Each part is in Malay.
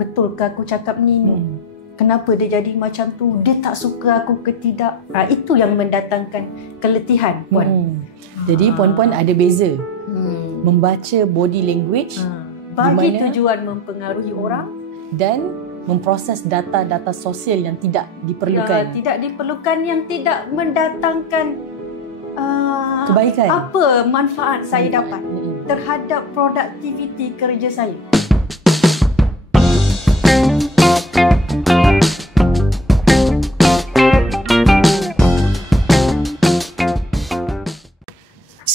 betulkah aku cakap ni? Kenapa dia jadi macam tu? Dia tak suka aku ke tidak? Itu yang mendatangkan keletihan, Puan. Jadi Puan-Puan ada beza membaca body language bagi tujuan mempengaruhi orang dan memproses data-data sosial yang tidak diperlukan. Tidak diperlukan, yang tidak mendatangkan kebaikan. Apa manfaat saya dapat terhadap produktiviti kerja saya.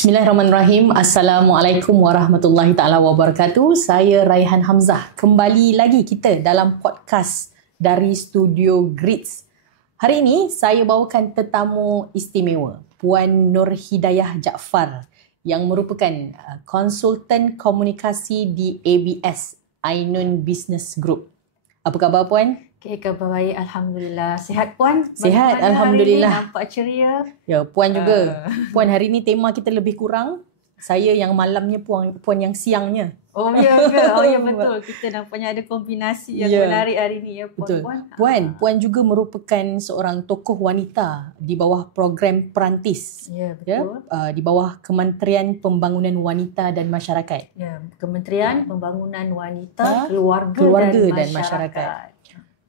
Bismillahirrahmanirrahim. Assalamualaikum warahmatullahi taala wabarakatuh. Saya Raihan Hamzah. Kembali lagi kita dalam podcast dari Studio Grits. Hari ini saya bawakan tetamu istimewa, Puan Nur Hidayah Jaafar yang merupakan konsultan komunikasi di ABS, Ainun Business Group. Apa khabar Puan? Okay, khabar baik. Alhamdulillah. Sihat Puan? Sihat, Alhamdulillah. Hari ini nampak ceria. Ya, Puan juga. Puan, hari ni tema kita lebih kurang. Saya yang malamnya, Puan yang siangnya. Oh ya ke? Oh ya betul. Kita nampaknya ada kombinasi yang menarik hari ni ya Puan. Betul. Puan juga merupakan seorang tokoh wanita di bawah program Perantis. Ya, betul. Ya, di bawah Kementerian Pembangunan Wanita dan Masyarakat. Ya, Kementerian Pembangunan Wanita, Keluarga dan Masyarakat.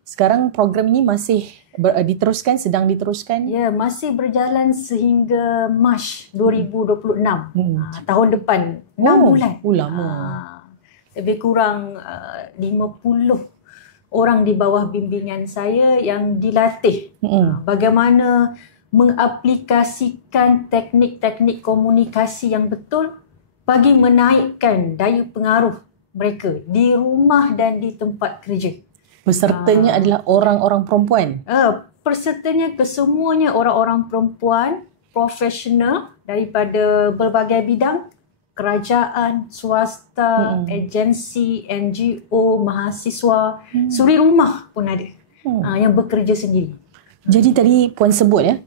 Sekarang program ini masih sedang diteruskan? Ya, masih berjalan sehingga Mac 2026. Tahun depan. 6 bulan. Lama. Lebih kurang 50 orang di bawah bimbingan saya yang dilatih bagaimana mengaplikasikan teknik-teknik komunikasi yang betul bagi menaikkan daya pengaruh mereka di rumah dan di tempat kerja. Pesertanya adalah orang-orang perempuan? Pesertanya kesemuanya orang-orang perempuan, profesional daripada berbagai bidang, kerajaan, swasta, agensi, NGO, mahasiswa, suri rumah pun ada yang bekerja sendiri. Jadi tadi Puan sebut ya,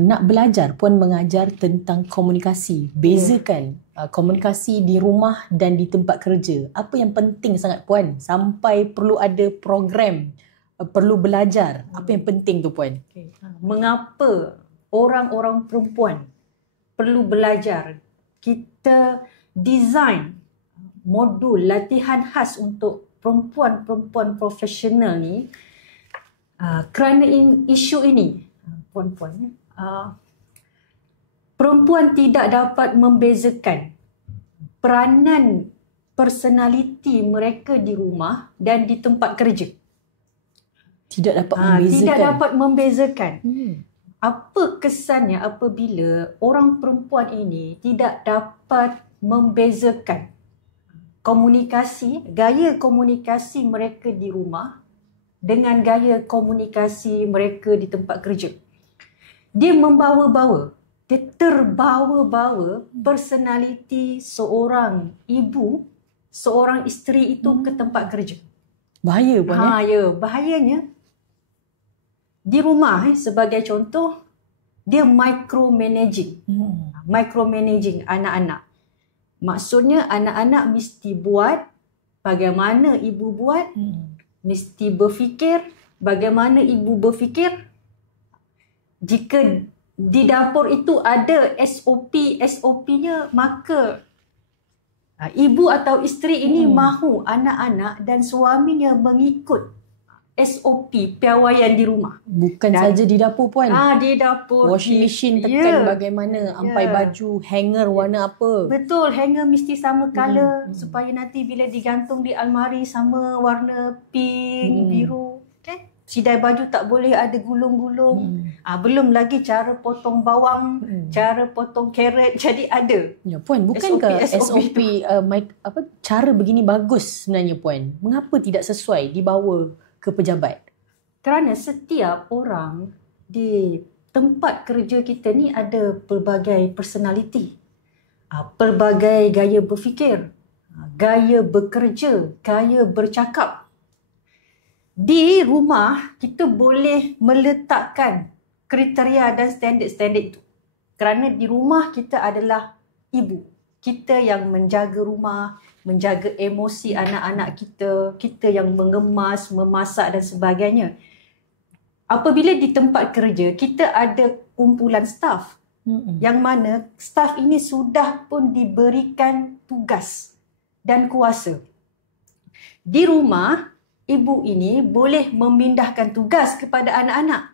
nak belajar, Puan mengajar tentang komunikasi. Bezakan komunikasi di rumah dan di tempat kerja. Apa yang penting sangat Puan sampai perlu ada program, perlu belajar. Apa yang penting tu Puan? Mengapa orang-orang perempuan perlu belajar? Kita design modul latihan khas untuk perempuan-perempuan profesional ni kerana isu ini, puan-puan, perempuan tidak dapat membezakan peranan personaliti mereka di rumah dan di tempat kerja. Tidak dapat membezakan. Tidak dapat membezakan. Apa kesannya apabila orang perempuan ini tidak dapat membezakan gaya komunikasi mereka di rumah dengan gaya komunikasi mereka di tempat kerja. Dia terbawa-bawa personaliti seorang ibu, seorang isteri itu ke tempat kerja. Bahaya Puan ya, bahayanya. Di rumah sebagai contoh, dia micromanaging. Micromanaging anak-anak. Maksudnya anak-anak mesti buat bagaimana ibu buat, mesti berfikir bagaimana ibu berfikir. Jika di dapur itu ada SOP-nya, maka ibu atau isteri ini mahu anak-anak dan suaminya mengikut SOP piawaian di rumah. Bukan saja di dapur Puan. Di dapur. Washing machine tekan bagaimana, ampai baju, hanger warna apa. Betul, hanger mesti sama color supaya nanti bila digantung di almari sama warna pink, biru. Okay? Sidai baju tak boleh ada gulung-gulung. Belum lagi cara potong bawang, cara potong carrot. Jadi ada. Ya Puan, bukankah SOP cara begini bagus sebenarnya Puan? Mengapa tidak sesuai dibawa ke pejabat? Kerana setiap orang di tempat kerja kita ni ada pelbagai personality, pelbagai gaya berfikir, gaya bekerja, gaya bercakap. Di rumah kita boleh meletakkan kriteria dan standard-standard itu. Kerana di rumah kita adalah ibu. Kita yang menjaga rumah, menjaga emosi anak-anak kita, kita yang mengemas, memasak dan sebagainya. Apabila di tempat kerja, kita ada kumpulan staf yang mana staf ini sudah pun diberikan tugas dan kuasa. Di rumah, ibu ini boleh memindahkan tugas kepada anak-anak.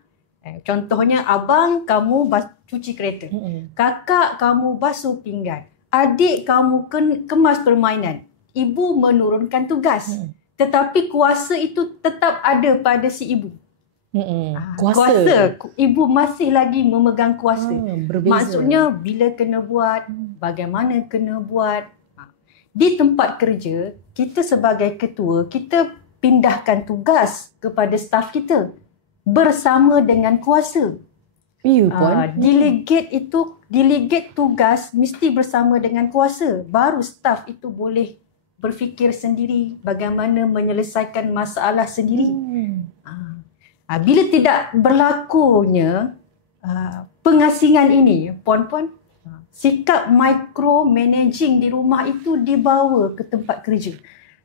Contohnya, abang kamu cuci kereta, kakak kamu basuh pinggan, adik kamu kemas permainan. Ibu menurunkan tugas. Tetapi kuasa itu tetap ada pada si ibu. Kuasa. Ibu masih lagi memegang kuasa. Berbeza. Maksudnya bila kena buat, bagaimana kena buat. Di tempat kerja, kita sebagai ketua, kita pindahkan tugas kepada staf kita bersama dengan kuasa. Delegate tugas mesti bersama dengan kuasa. Baru staf itu boleh berfikir sendiri bagaimana menyelesaikan masalah sendiri. Bila tidak berlakunya pengasingan ini, puan-puan, sikap micromanaging di rumah itu dibawa ke tempat kerja.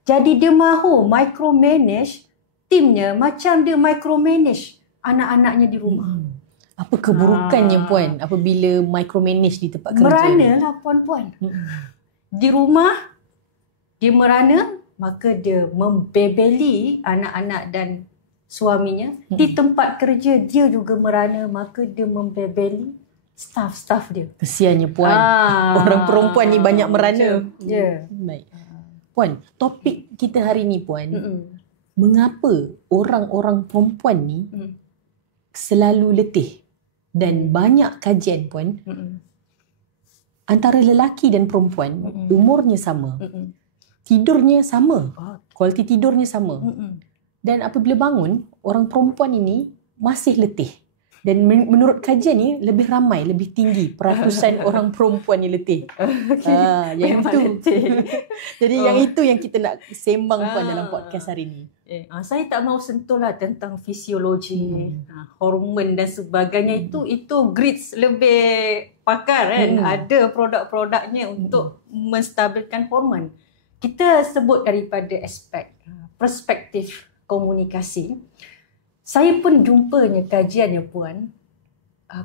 Jadi dia mahu micromanage timnya macam dia micromanage anak-anaknya di rumah. Apa keburukannya puan apabila micromanage di tempat kerja? Merana lah puan-puan. Di rumah dia merana, maka dia membebeli anak-anak dan suaminya. Di tempat kerja dia juga merana, maka dia membebeli staf-staf dia. Kesiannya puan. Orang perempuan ni banyak merana. Ya. Baik. Puan, topik kita hari ni puan, mengapa orang-orang perempuan ni selalu letih? Dan banyak kajian puan, antara lelaki dan perempuan umurnya sama, tidurnya sama, kualiti tidurnya sama. Dan apabila bangun, orang perempuan ini masih letih. Dan menurut kajian ni lebih ramai, lebih tinggi peratusan orang perempuan ni letih. Yang itu. Jadi yang itu yang kita nak sembang puan dalam podcast hari ni. Saya tak mahu sentuhlah tentang fisiologi, hormon dan sebagainya. Itu Grits lebih pakar kan. Ada produk-produknya untuk menstabilkan hormon. Kita sebut daripada aspek perspektif komunikasi. Saya pun jumpanya kajiannya puan,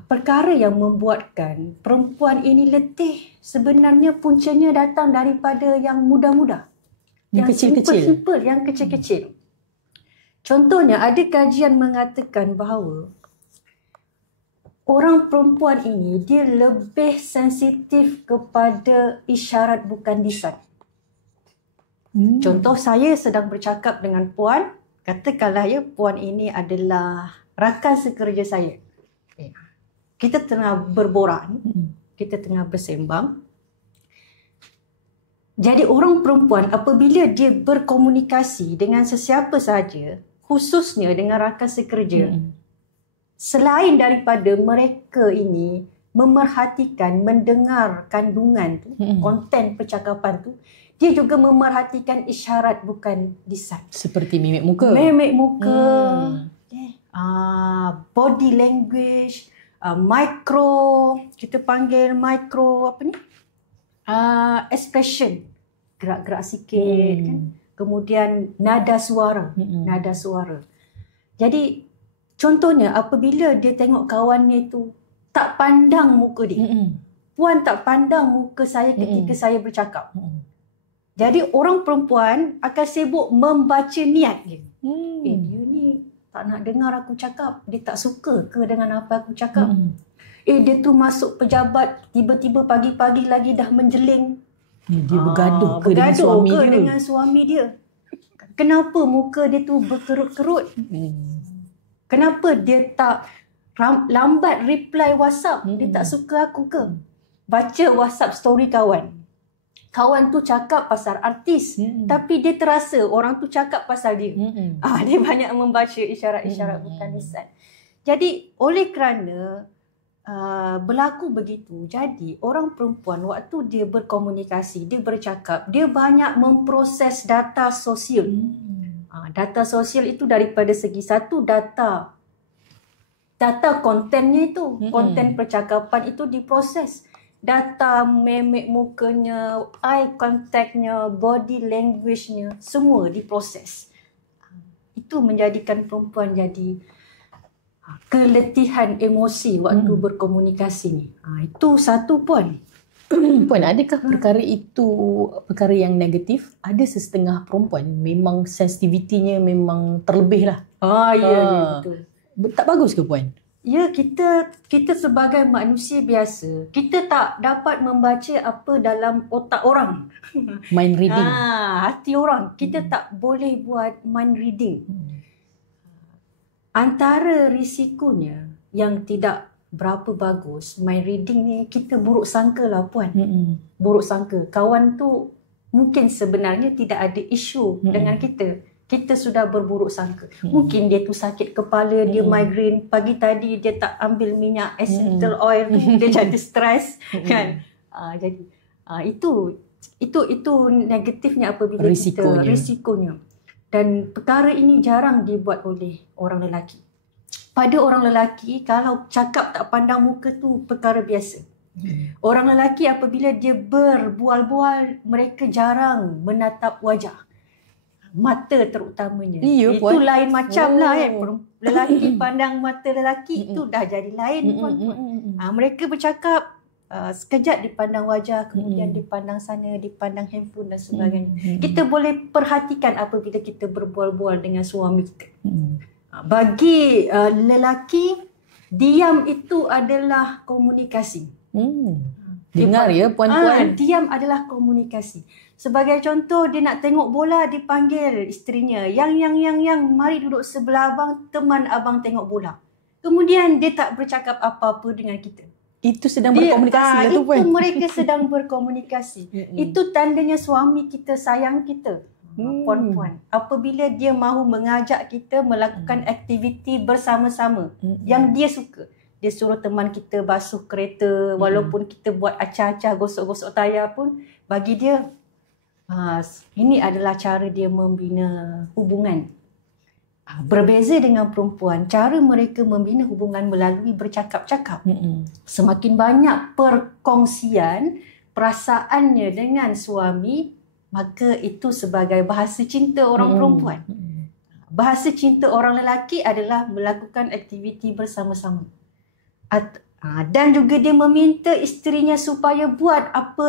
perkara yang membuatkan perempuan ini letih sebenarnya puncanya datang daripada yang muda-muda. Yang kecil-kecil. Simple, yang kecil-kecil. Contohnya ada kajian mengatakan bahawa orang perempuan ini dia lebih sensitif kepada isyarat bukan lisan. Contoh, saya sedang bercakap dengan puan. Katakanlah ya, puan ini adalah rakan sekerja saya. Kita tengah berborak, kita tengah bersembang. Jadi orang perempuan apabila dia berkomunikasi dengan sesiapa sahaja, khususnya dengan rakan sekerja, selain daripada mereka ini memerhatikan, mendengar kandungan tu, konten percakapan tu, dia juga memerhatikan isyarat bukan lisan. Seperti mimik muka. Mimik muka, body language, kita panggil micro expression, gerak-gerak sikit kan. Kemudian nada suara, nada suara. Jadi contohnya apabila dia tengok kawannya itu tak pandang muka dia. Puan tak pandang muka saya ketika saya bercakap. Jadi orang perempuan akan sibuk membaca niat dia. Dia ni tak nak dengar aku cakap. Dia tak suka ke dengan apa aku cakap? Dia tu masuk pejabat, tiba-tiba pagi-pagi lagi dah menjeling. Dia bergaduh ke dengan suami dia? Kenapa muka dia tu berkerut-kerut? Kenapa dia tak lambat reply WhatsApp? Dia tak suka aku ke? Baca WhatsApp story kawan. Kawan tu cakap pasal artis, tapi dia terasa orang tu cakap pasal dia. Dia banyak membaca isyarat-isyarat bukan lisan. Jadi oleh kerana berlaku begitu, jadi orang perempuan waktu dia berkomunikasi, dia bercakap, dia banyak memproses data sosial. Data sosial itu daripada segi satu, data kontennya itu, konten percakapan itu diproses. data memek mukanya, eye contactnya, body language-nya, semua diproses. Itu menjadikan perempuan jadi keletihan emosi waktu berkomunikasi ni. Itu satu Puan. Puan, adakah perkara itu perkara yang negatif? Ada setengah perempuan memang sensitivitinya memang terlebih lah. Ya, betul. Tak bagus ke Puan? Ya, kita sebagai manusia biasa, kita tak dapat membaca apa dalam otak orang. Mind reading. Hati orang. Kita tak boleh buat mind reading. Antara risikonya yang tidak berapa bagus, mind reading ni kita buruk sangka lah Puan. Buruk sangka. Kawan tu mungkin sebenarnya tidak ada isu dengan kita. Kita sudah berburuk sangka. Mungkin dia tu sakit kepala, dia migraine. Pagi tadi dia tak ambil minyak essential oil tu, dia jadi stres. Kan? Jadi itu negatifnya apabila risikonya. Dan perkara ini jarang dibuat oleh orang lelaki. Pada orang lelaki, kalau cakap tak pandang muka tu perkara biasa. Orang lelaki apabila dia berbual-bual, mereka jarang menatap wajah. Mata terutamanya. Itu Puan. Lain macam lah lelaki pandang mata lelaki itu dah jadi lain Puan. Mereka bercakap sekejap dipandang wajah, kemudian dipandang sana, dipandang handphone dan sebagainya. Kita boleh perhatikan apabila kita berbual-bual dengan suami kita. Bagi lelaki, diam itu adalah komunikasi. Dengar ya puan-puan. Diam adalah komunikasi. Sebagai contoh, dia nak tengok bola, dipanggil isterinya. Yang, mari duduk sebelah abang, teman abang tengok bola. Kemudian dia tak bercakap apa-apa dengan kita. Itu sedang berkomunikasi lah tu puan. Itu mereka sedang berkomunikasi. Itu tandanya suami kita sayang kita. Puan-puan. Apabila dia mahu mengajak kita melakukan aktiviti bersama-sama yang dia suka. Dia suruh teman kita basuh kereta, walaupun kita buat acah-acah, gosok-gosok tayar pun, bagi dia, ini adalah cara dia membina hubungan. Berbeza dengan perempuan, cara mereka membina hubungan melalui bercakap-cakap. Semakin banyak perkongsian perasaannya dengan suami, maka itu sebagai bahasa cinta orang perempuan. Bahasa cinta orang lelaki adalah melakukan aktiviti bersama-sama. Dan juga dia meminta isterinya supaya buat apa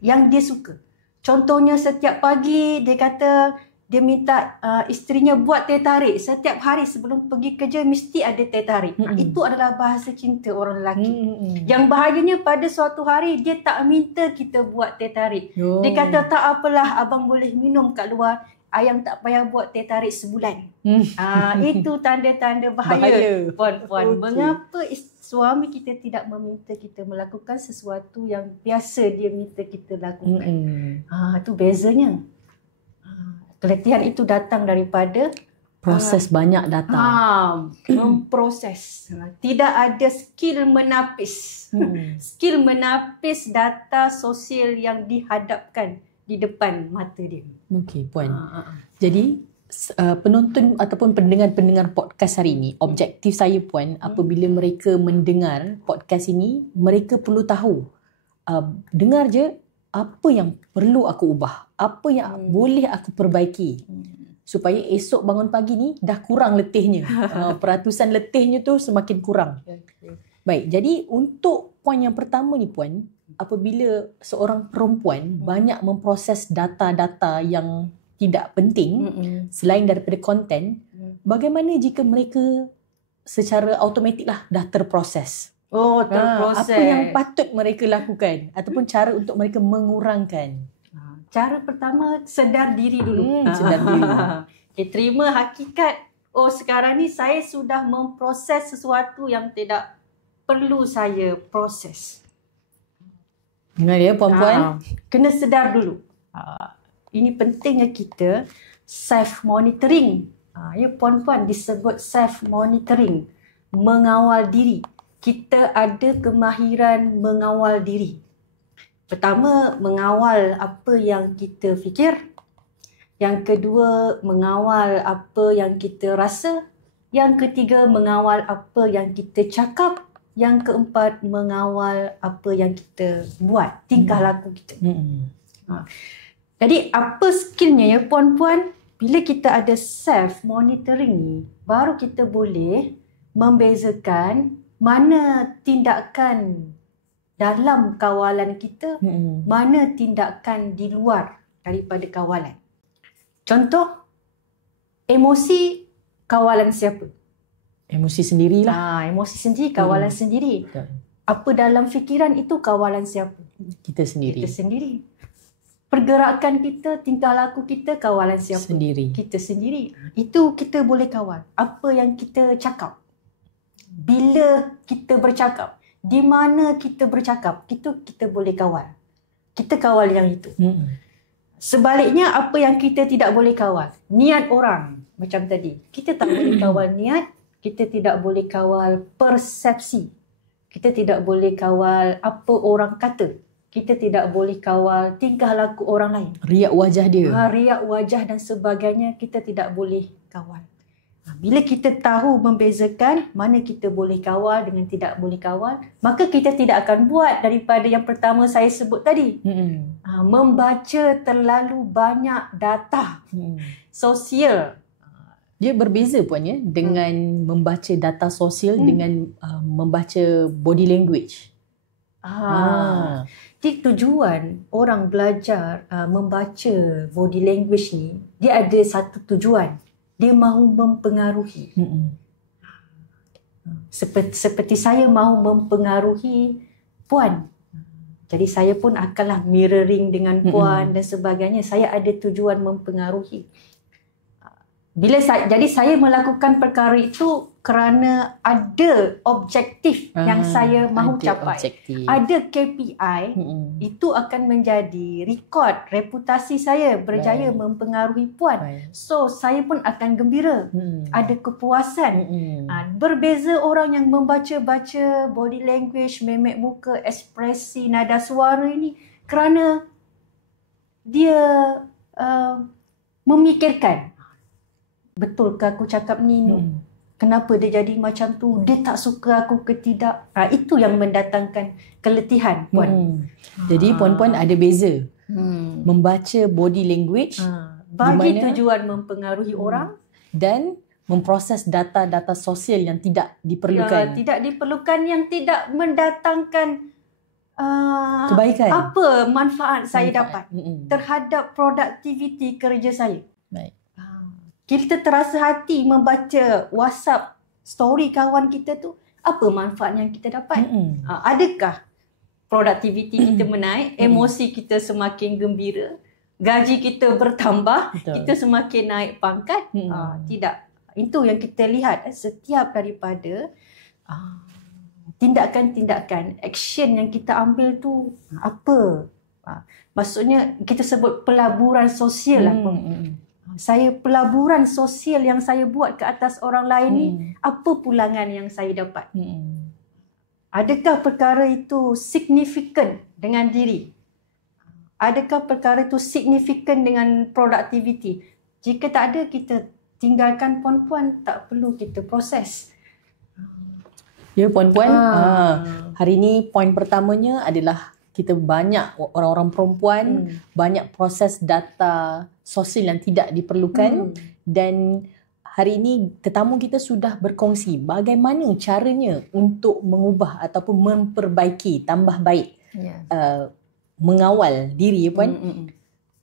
yang dia suka. Contohnya setiap pagi dia kata dia minta isterinya buat teh tarik. Setiap hari sebelum pergi kerja mesti ada teh tarik. Itu adalah bahasa cinta orang lelaki. Yang bahagianya pada suatu hari dia tak minta kita buat teh tarik. Dia kata tak apalah, abang boleh minum kat luar. Ayang tak payah buat teh tarik sebulan. Itu tanda-tanda bahaya. Puan-puan, mengapa suami kita tidak meminta kita melakukan sesuatu yang biasa dia minta kita lakukan? Itu bezanya. Keletihan itu datang daripada proses banyak data. Memproses. Tidak ada skill menapis. Skill menapis data sosial yang dihadapkan di depan mata dia. Okey puan. Jadi penonton ataupun pendengar-pendengar podcast hari ini, objektif saya puan, apabila mereka mendengar podcast ini, mereka perlu tahu dengar je apa yang perlu aku ubah, apa yang boleh aku perbaiki supaya esok bangun pagi ni dah kurang letihnya. Peratusan letihnya tu semakin kurang. Baik, jadi untuk poin yang pertama ni puan, apabila seorang perempuan banyak memproses data-data yang tidak penting selain daripada konten, bagaimana jika mereka secara automatik lah dah terproses? Terproses. Apa yang patut mereka lakukan ataupun cara untuk mereka mengurangkan? Cara pertama, sedar diri dulu. Sedar diri. Terima hakikat, sekarang ni saya sudah memproses sesuatu yang tidak perlu saya proses. Dengar ya puan-puan? Kena sedar dulu. Ini pentingnya kita self-monitoring. Ya puan-puan, disebut self-monitoring. Mengawal diri. Kita ada kemahiran mengawal diri. Pertama, mengawal apa yang kita fikir. Yang kedua, mengawal apa yang kita rasa. Yang ketiga, mengawal apa yang kita cakap. Yang keempat, mengawal apa yang kita buat, tingkah laku kita. Jadi apa skillnya ya puan-puan? Bila kita ada self monitoring ni, baru kita boleh membezakan mana tindakan dalam kawalan kita, mana tindakan di luar daripada kawalan. Contoh, emosi kawalan siapa? Emosi sendirilah. Emosi sendiri, kawalan sendiri. Betul. Apa dalam fikiran itu kawalan siapa? Kita sendiri. Kita sendiri. Pergerakan kita, tingkah laku kita, kawalan siapa? Sendiri. Kita sendiri. Itu kita boleh kawal. Apa yang kita cakap. Bila kita bercakap. Di mana kita bercakap. Itu kita boleh kawal. Kita kawal yang itu. Sebaliknya, apa yang kita tidak boleh kawal. Niat orang. Macam tadi. Kita tak boleh kawal niat. Kita tidak boleh kawal persepsi. Kita tidak boleh kawal apa orang kata. Kita tidak boleh kawal tingkah laku orang lain. Riak wajah dia. Riak wajah dan sebagainya kita tidak boleh kawal. Bila kita tahu membezakan mana kita boleh kawal dengan tidak boleh kawal, maka kita tidak akan buat daripada yang pertama saya sebut tadi. Membaca terlalu banyak data sosial. Dia berbeza puan ya dengan membaca data sosial dengan membaca body language. Jadi tujuan orang belajar membaca body language ni, dia ada satu tujuan. Dia mahu mempengaruhi. Seperti saya mahu mempengaruhi puan. Jadi saya pun akanlah mirroring dengan puan dan sebagainya. Saya ada tujuan mempengaruhi. Jadi saya melakukan perkara itu kerana ada objektif yang saya mahu capai. Objektif. Ada KPI, itu akan menjadi rekod reputasi saya berjaya mempengaruhi puan. So saya pun akan gembira. Ada kepuasan. Berbeza orang yang membaca-baca body language, memek muka, ekspresi, nada suara ini kerana dia memikirkan, betulkah aku cakap ni? Kenapa dia jadi macam tu? Dia tak suka aku ke tidak? Itu yang mendatangkan keletihan, puan. Jadi puan-puan ada beza. Membaca body language bagi tujuan mempengaruhi orang dan memproses data-data sosial yang tidak diperlukan. Tidak diperlukan, yang tidak mendatangkan kebaikan. Apa manfaat saya dapat terhadap produktiviti kerja saya. Baik. Kita terasa hati membaca WhatsApp story kawan kita tu, apa manfaat yang kita dapat? Adakah produktiviti kita menaik, emosi kita semakin gembira, gaji kita bertambah, kita semakin naik pangkat? Tidak. Itu yang kita lihat setiap daripada tindakan-tindakan, action yang kita ambil tu apa? Maksudnya kita sebut pelaburan sosial lah. Saya pelaburan sosial yang saya buat ke atas orang lain ni, apa pulangan yang saya dapat? Adakah perkara itu signifikan dengan diri? Adakah perkara itu signifikan dengan produktiviti? Jika tak ada, kita tinggalkan puan-puan, tak perlu kita proses. Ya puan-puan, hari ni poin pertamanya adalah kita banyak orang-orang perempuan banyak proses data sosial yang tidak diperlukan dan hari ini tetamu kita sudah berkongsi bagaimana caranya untuk mengubah ataupun memperbaiki, tambah baik mengawal diri ya puan.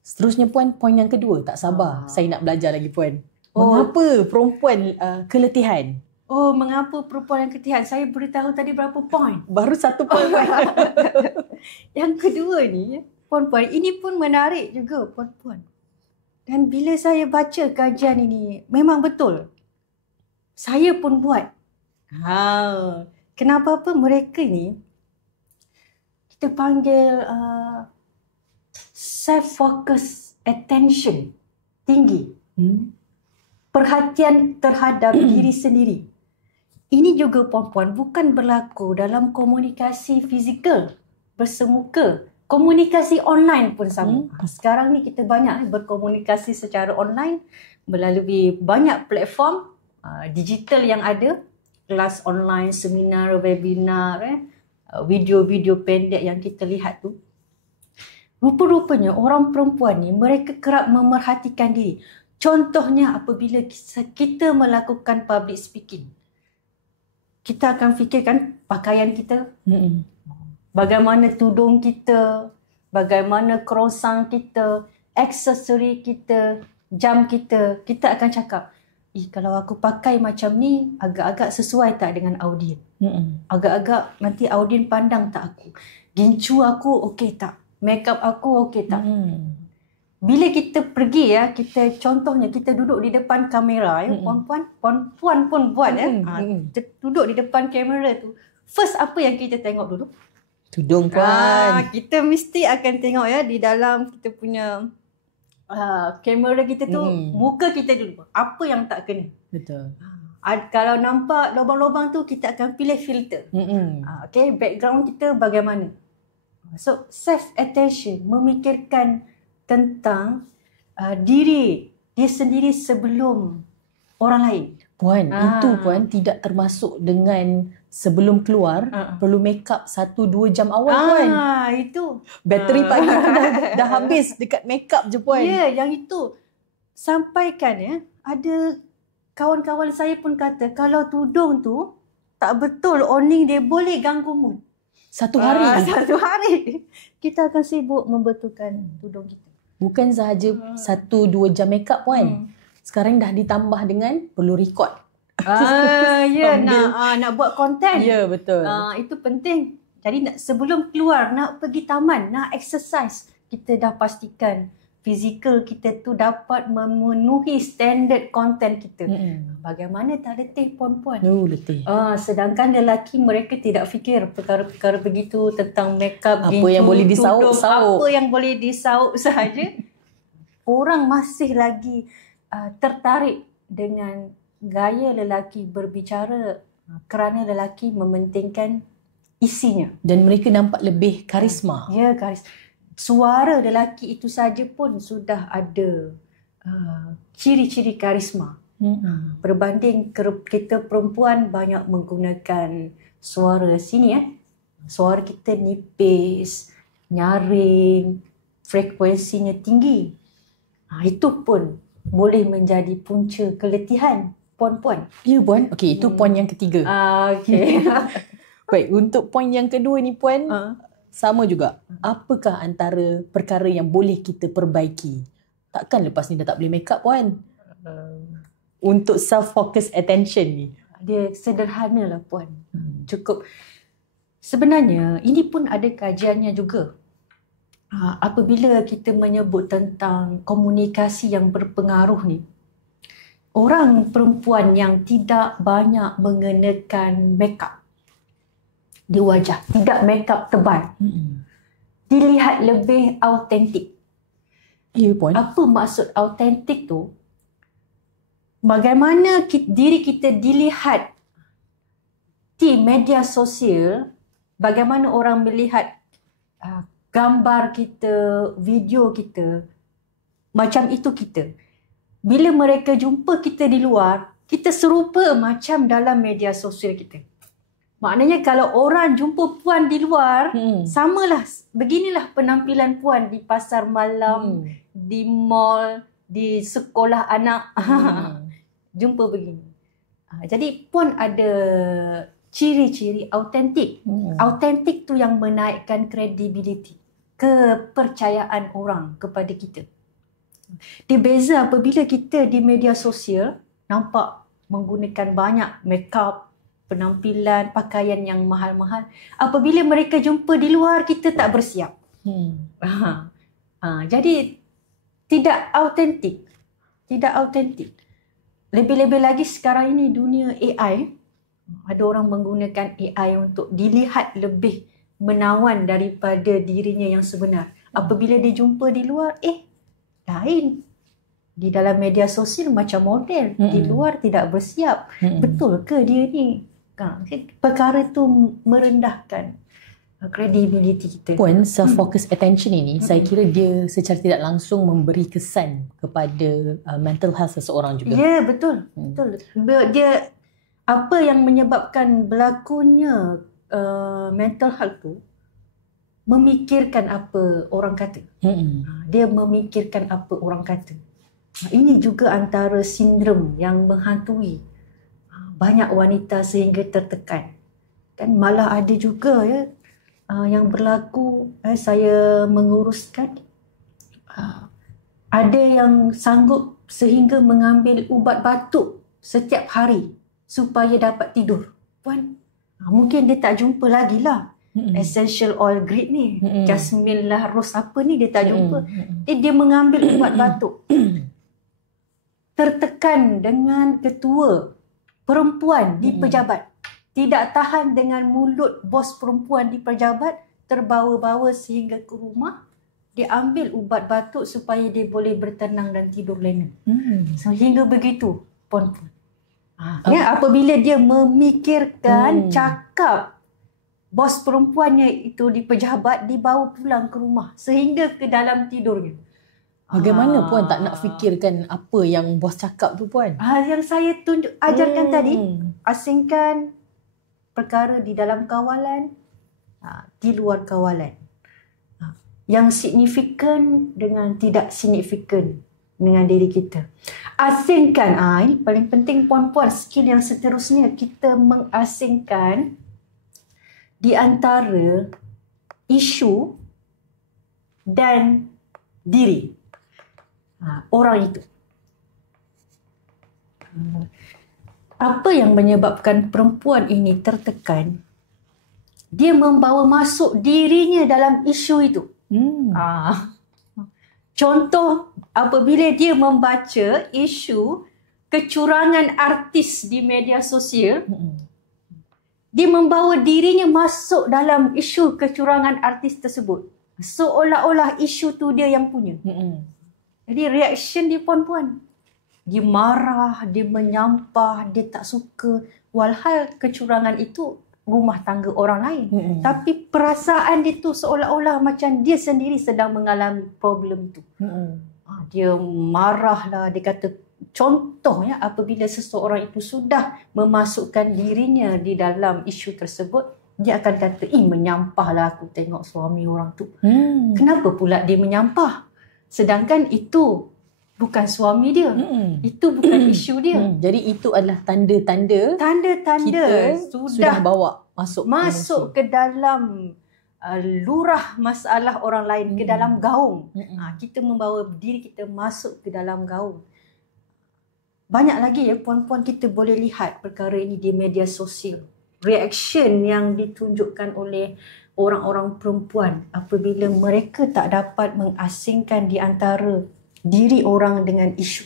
Seterusnya puan, poin yang kedua, tak sabar saya nak belajar lagi puan. Mengapa perempuan keletihan? Mengapa perempuan yang keletihan? Saya beritahu tadi berapa poin? Baru 1 poin. Yang kedua ni, puan-puan, ini pun menarik juga puan-puan. Dan bila saya baca kajian ini, memang betul. Saya pun buat. Kenapa apa mereka ni, kita panggil self-focus attention tinggi. Perhatian terhadap diri sendiri. Ini juga puan-puan bukan berlaku dalam komunikasi fizikal, bersemuka. Komunikasi online pun sama. Sekarang ni kita banyak berkomunikasi secara online melalui banyak platform digital yang ada. kelas online, seminar, webinar, video-video pendek yang kita lihat tu, rupa-rupanya orang perempuan ni mereka kerap memerhatikan diri. Contohnya apabila kita melakukan public speaking, kita akan fikirkan pakaian kita, bagaimana tudung kita, bagaimana croissant kita, aksesori kita, jam kita. Kita akan cakap, kalau aku pakai macam ni, agak-agak sesuai tak dengan audien? Agak-agak nanti audien pandang tak aku? Gincu aku okey tak? Makeup aku okey tak? Bila kita pergi kita contohnya kita duduk di depan kamera puan-puan pun buat kita duduk di depan kamera tu. First apa yang kita tengok dulu? Tudung puan. Kita mesti akan tengok di dalam kita punya kamera kita tu, muka kita dulu. Apa yang tak kena? Betul. Kalau nampak lubang-lubang tu, kita akan pilih filter. Okay, background kita bagaimana? So, self-attention, memikirkan tentang diri dia sendiri sebelum orang lain. Puan, itu puan tidak termasuk dengan sebelum keluar perlu make up 1-2 jam awal puan. Itu. Bateri pagi tu dah habis dekat make up je puan. Ya, yang itu. Sampaikan ada kawan-kawan saya pun kata kalau tudung tu tak betul owning dia boleh ganggu mood. Satu hari. Satu hari. Kita akan sibuk membetulkan tudung kita. Bukan sahaja 1-2 jam make up puan. Sekarang dah ditambah dengan perlu record. Nak buat konten. Ya, betul. Itu penting. Jadi sebelum keluar nak pergi taman, nak exercise, kita dah pastikan fizikal kita tu dapat memenuhi standard konten kita. Bagaimana tak letih puan-puan? Letih. Sedangkan lelaki mereka tidak fikir perkara-perkara begitu tentang makeup, apa yang boleh disauk-sauk. Apa yang boleh disauk sahaja. Orang masih lagi tertarik dengan gaya lelaki berbicara kerana lelaki mementingkan isinya. Dan mereka nampak lebih karisma. Ya, karisma. Suara lelaki itu saja pun sudah ada ciri-ciri karisma. Berbanding kita perempuan banyak menggunakan suara sini suara kita nipis, nyaring, frekuensinya tinggi. Itu pun boleh menjadi punca keletihan puan-puan. Ya puan. Okey, itu poin yang ketiga. Okey. Baik, untuk poin yang kedua ni puan, sama juga. Apakah antara perkara yang boleh kita perbaiki? Takkan lepas ni dah tak boleh make up puan? Untuk self-focus attention ni. Dia sederhana lah puan. Cukup. Sebenarnya ini pun ada kajiannya juga. Apabila kita menyebut tentang komunikasi yang berpengaruh ni, orang perempuan yang tidak banyak mengenakan makeup di wajah, tidak makeup tebal, dilihat lebih autentik. Ya puan. Apa maksud autentik tu? Bagaimana diri kita dilihat di media sosial, bagaimana orang melihat gambar kita, video kita, macam itu kita. Bila mereka jumpa kita di luar, kita serupa macam dalam media sosial kita. Maknanya kalau orang jumpa puan di luar, samalah, beginilah penampilan puan di pasar malam, di mall, di sekolah anak. Jumpa begini. Jadi puan ada ciri-ciri autentik. Autentik tu yang menaikkan kredibiliti, kepercayaan orang kepada kita. Dia beza apabila kita di media sosial nampak menggunakan banyak makeup, penampilan, pakaian yang mahal-mahal. Apabila mereka jumpa di luar, kita tak bersiap. Jadi tidak autentik. Tidak autentik. Lebih-lebih lagi sekarang ini dunia AI, ada orang menggunakan AI untuk dilihat lebih menawan daripada dirinya yang sebenar. Apabila dia jumpa di luar, lain. Di dalam media sosial macam model, di luar tidak bersiap. Betul ke dia ni? Perkara tu merendahkan kredibiliti kita. Puan, self-focus attention ini, saya kira dia secara tidak langsung memberi kesan kepada mental health seseorang juga. Ya, betul. Betul. Dia apa yang menyebabkan berlakunya mental health tu, memikirkan apa orang kata. Dia memikirkan apa orang kata. Ini juga antara sindrom yang menghantui banyak wanita sehingga tertekan. Dan malah ada juga yang berlaku, saya menguruskan, ada yang sanggup sehingga mengambil ubat batuk setiap hari supaya dapat tidur. Puan, mungkin dia tak jumpa lagi lah essential oil grade ni, jasmine lah, rose apa ni dia tak jumpa. Dia mengambil ubat batuk. Tertekan dengan ketua perempuan di pejabat. Tidak tahan dengan mulut bos perempuan di pejabat, terbawa-bawa sehingga ke rumah. Dia ambil ubat batuk supaya dia boleh bertenang dan tidur lena. Sehingga begitu, puan-puan. Apabila dia memikirkan cakap bos perempuannya itu di pejabat, dibawa pulang ke rumah sehingga ke dalam tidurnya. Bagaimana puan tak nak fikirkan apa yang bos cakap tu puan? Yang saya ajarkan tadi, asingkan perkara di dalam kawalan, di luar kawalan. Yang signifikan dengan tidak signifikan dengan diri kita. Asingkan, ini paling penting puan-puan, skill yang seterusnya, kita mengasingkan di antara isu dan diri orang itu. Apa yang menyebabkan perempuan ini tertekan? Dia membawa masuk dirinya dalam isu itu. Contoh, apabila dia membaca isu kecurangan artis di media sosial, dia membawa dirinya masuk dalam isu kecurangan artis tersebut. Seolah-olah isu tu dia yang punya. Jadi reaction dia puan-puan, dia marah, dia menyampah, dia tak suka. Walhal kecurangan itu rumah tangga orang lain. Tapi perasaan dia tu seolah-olah macam dia sendiri sedang mengalami problem itu. Dia marah lah, dia kata, contohnya apabila seseorang itu sudah memasukkan dirinya di dalam isu tersebut, dia akan kata, menyampahlah aku tengok suami orang tu. Kenapa pula dia menyampah? Sedangkan itu bukan suami dia. Itu bukan isu dia. Jadi itu adalah tanda-tanda kita sudah bawa masuk ke dalam lurah masalah orang lain, ke dalam gaung. Kita membawa diri kita masuk ke dalam gaung. Banyak lagi puan-puan kita boleh lihat perkara ini di media sosial. Reaction yang ditunjukkan oleh orang-orang perempuan apabila mereka tak dapat mengasingkan di antara diri orang dengan isu.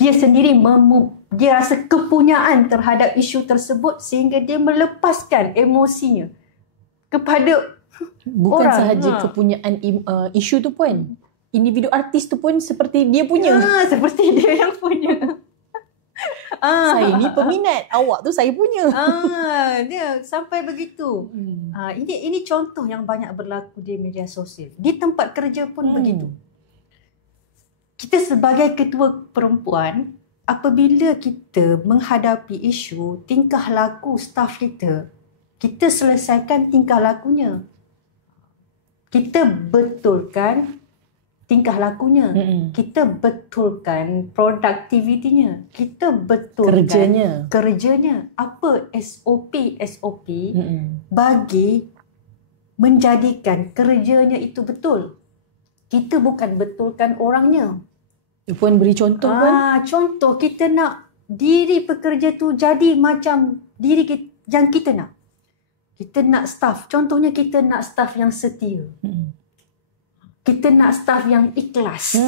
Dia sendiri dia rasa kepunyaan terhadap isu tersebut sehingga dia melepaskan emosinya kepada bukan orang. Sahaja kepunyaan isu tu puan. Individu artis tu pun seperti dia punya. Seperti dia yang punya. Saya ni peminat, awak tu saya punya. Dia sampai begitu. Ini contoh yang banyak berlaku di media sosial. Di tempat kerja pun begitu. Kita sebagai ketua perempuan, apabila kita menghadapi isu tingkah laku staf kita, kita selesaikan tingkah lakunya. Kita betulkan tingkah lakunya. Kita betulkan produktivitinya. Kita betulkan kerjanya. Apa SOP bagi menjadikan kerjanya itu betul. Kita bukan betulkan orangnya. Puan beri contoh kan? Contoh, kita nak diri pekerja tu jadi macam diri kita, yang kita nak. Kita nak staff. Contohnya kita nak staff yang setia. Kita nak staff yang ikhlas.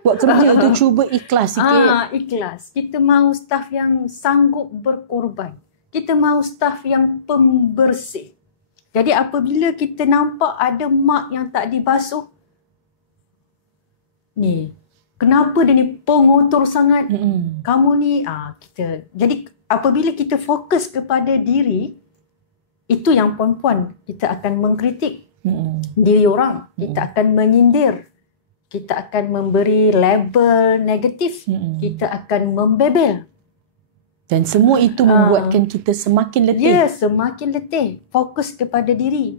Buat kerja tu cuba ikhlas sikit. Ikhlas. Kita mahu staff yang sanggup berkorban. Kita mahu staff yang pembersih. Jadi apabila kita nampak ada mak yang tak dibasuh, ni, kenapa dia ni pengotor sangat? Kamu ni, kita. Jadi apabila kita fokus kepada diri, itu yang puan-puan, kita akan mengkritik diri orang. Kita akan menyindir. Kita akan memberi label negatif. Kita akan membebel. Dan semua itu membuatkan kita semakin letih. Ya, semakin letih. Fokus kepada diri.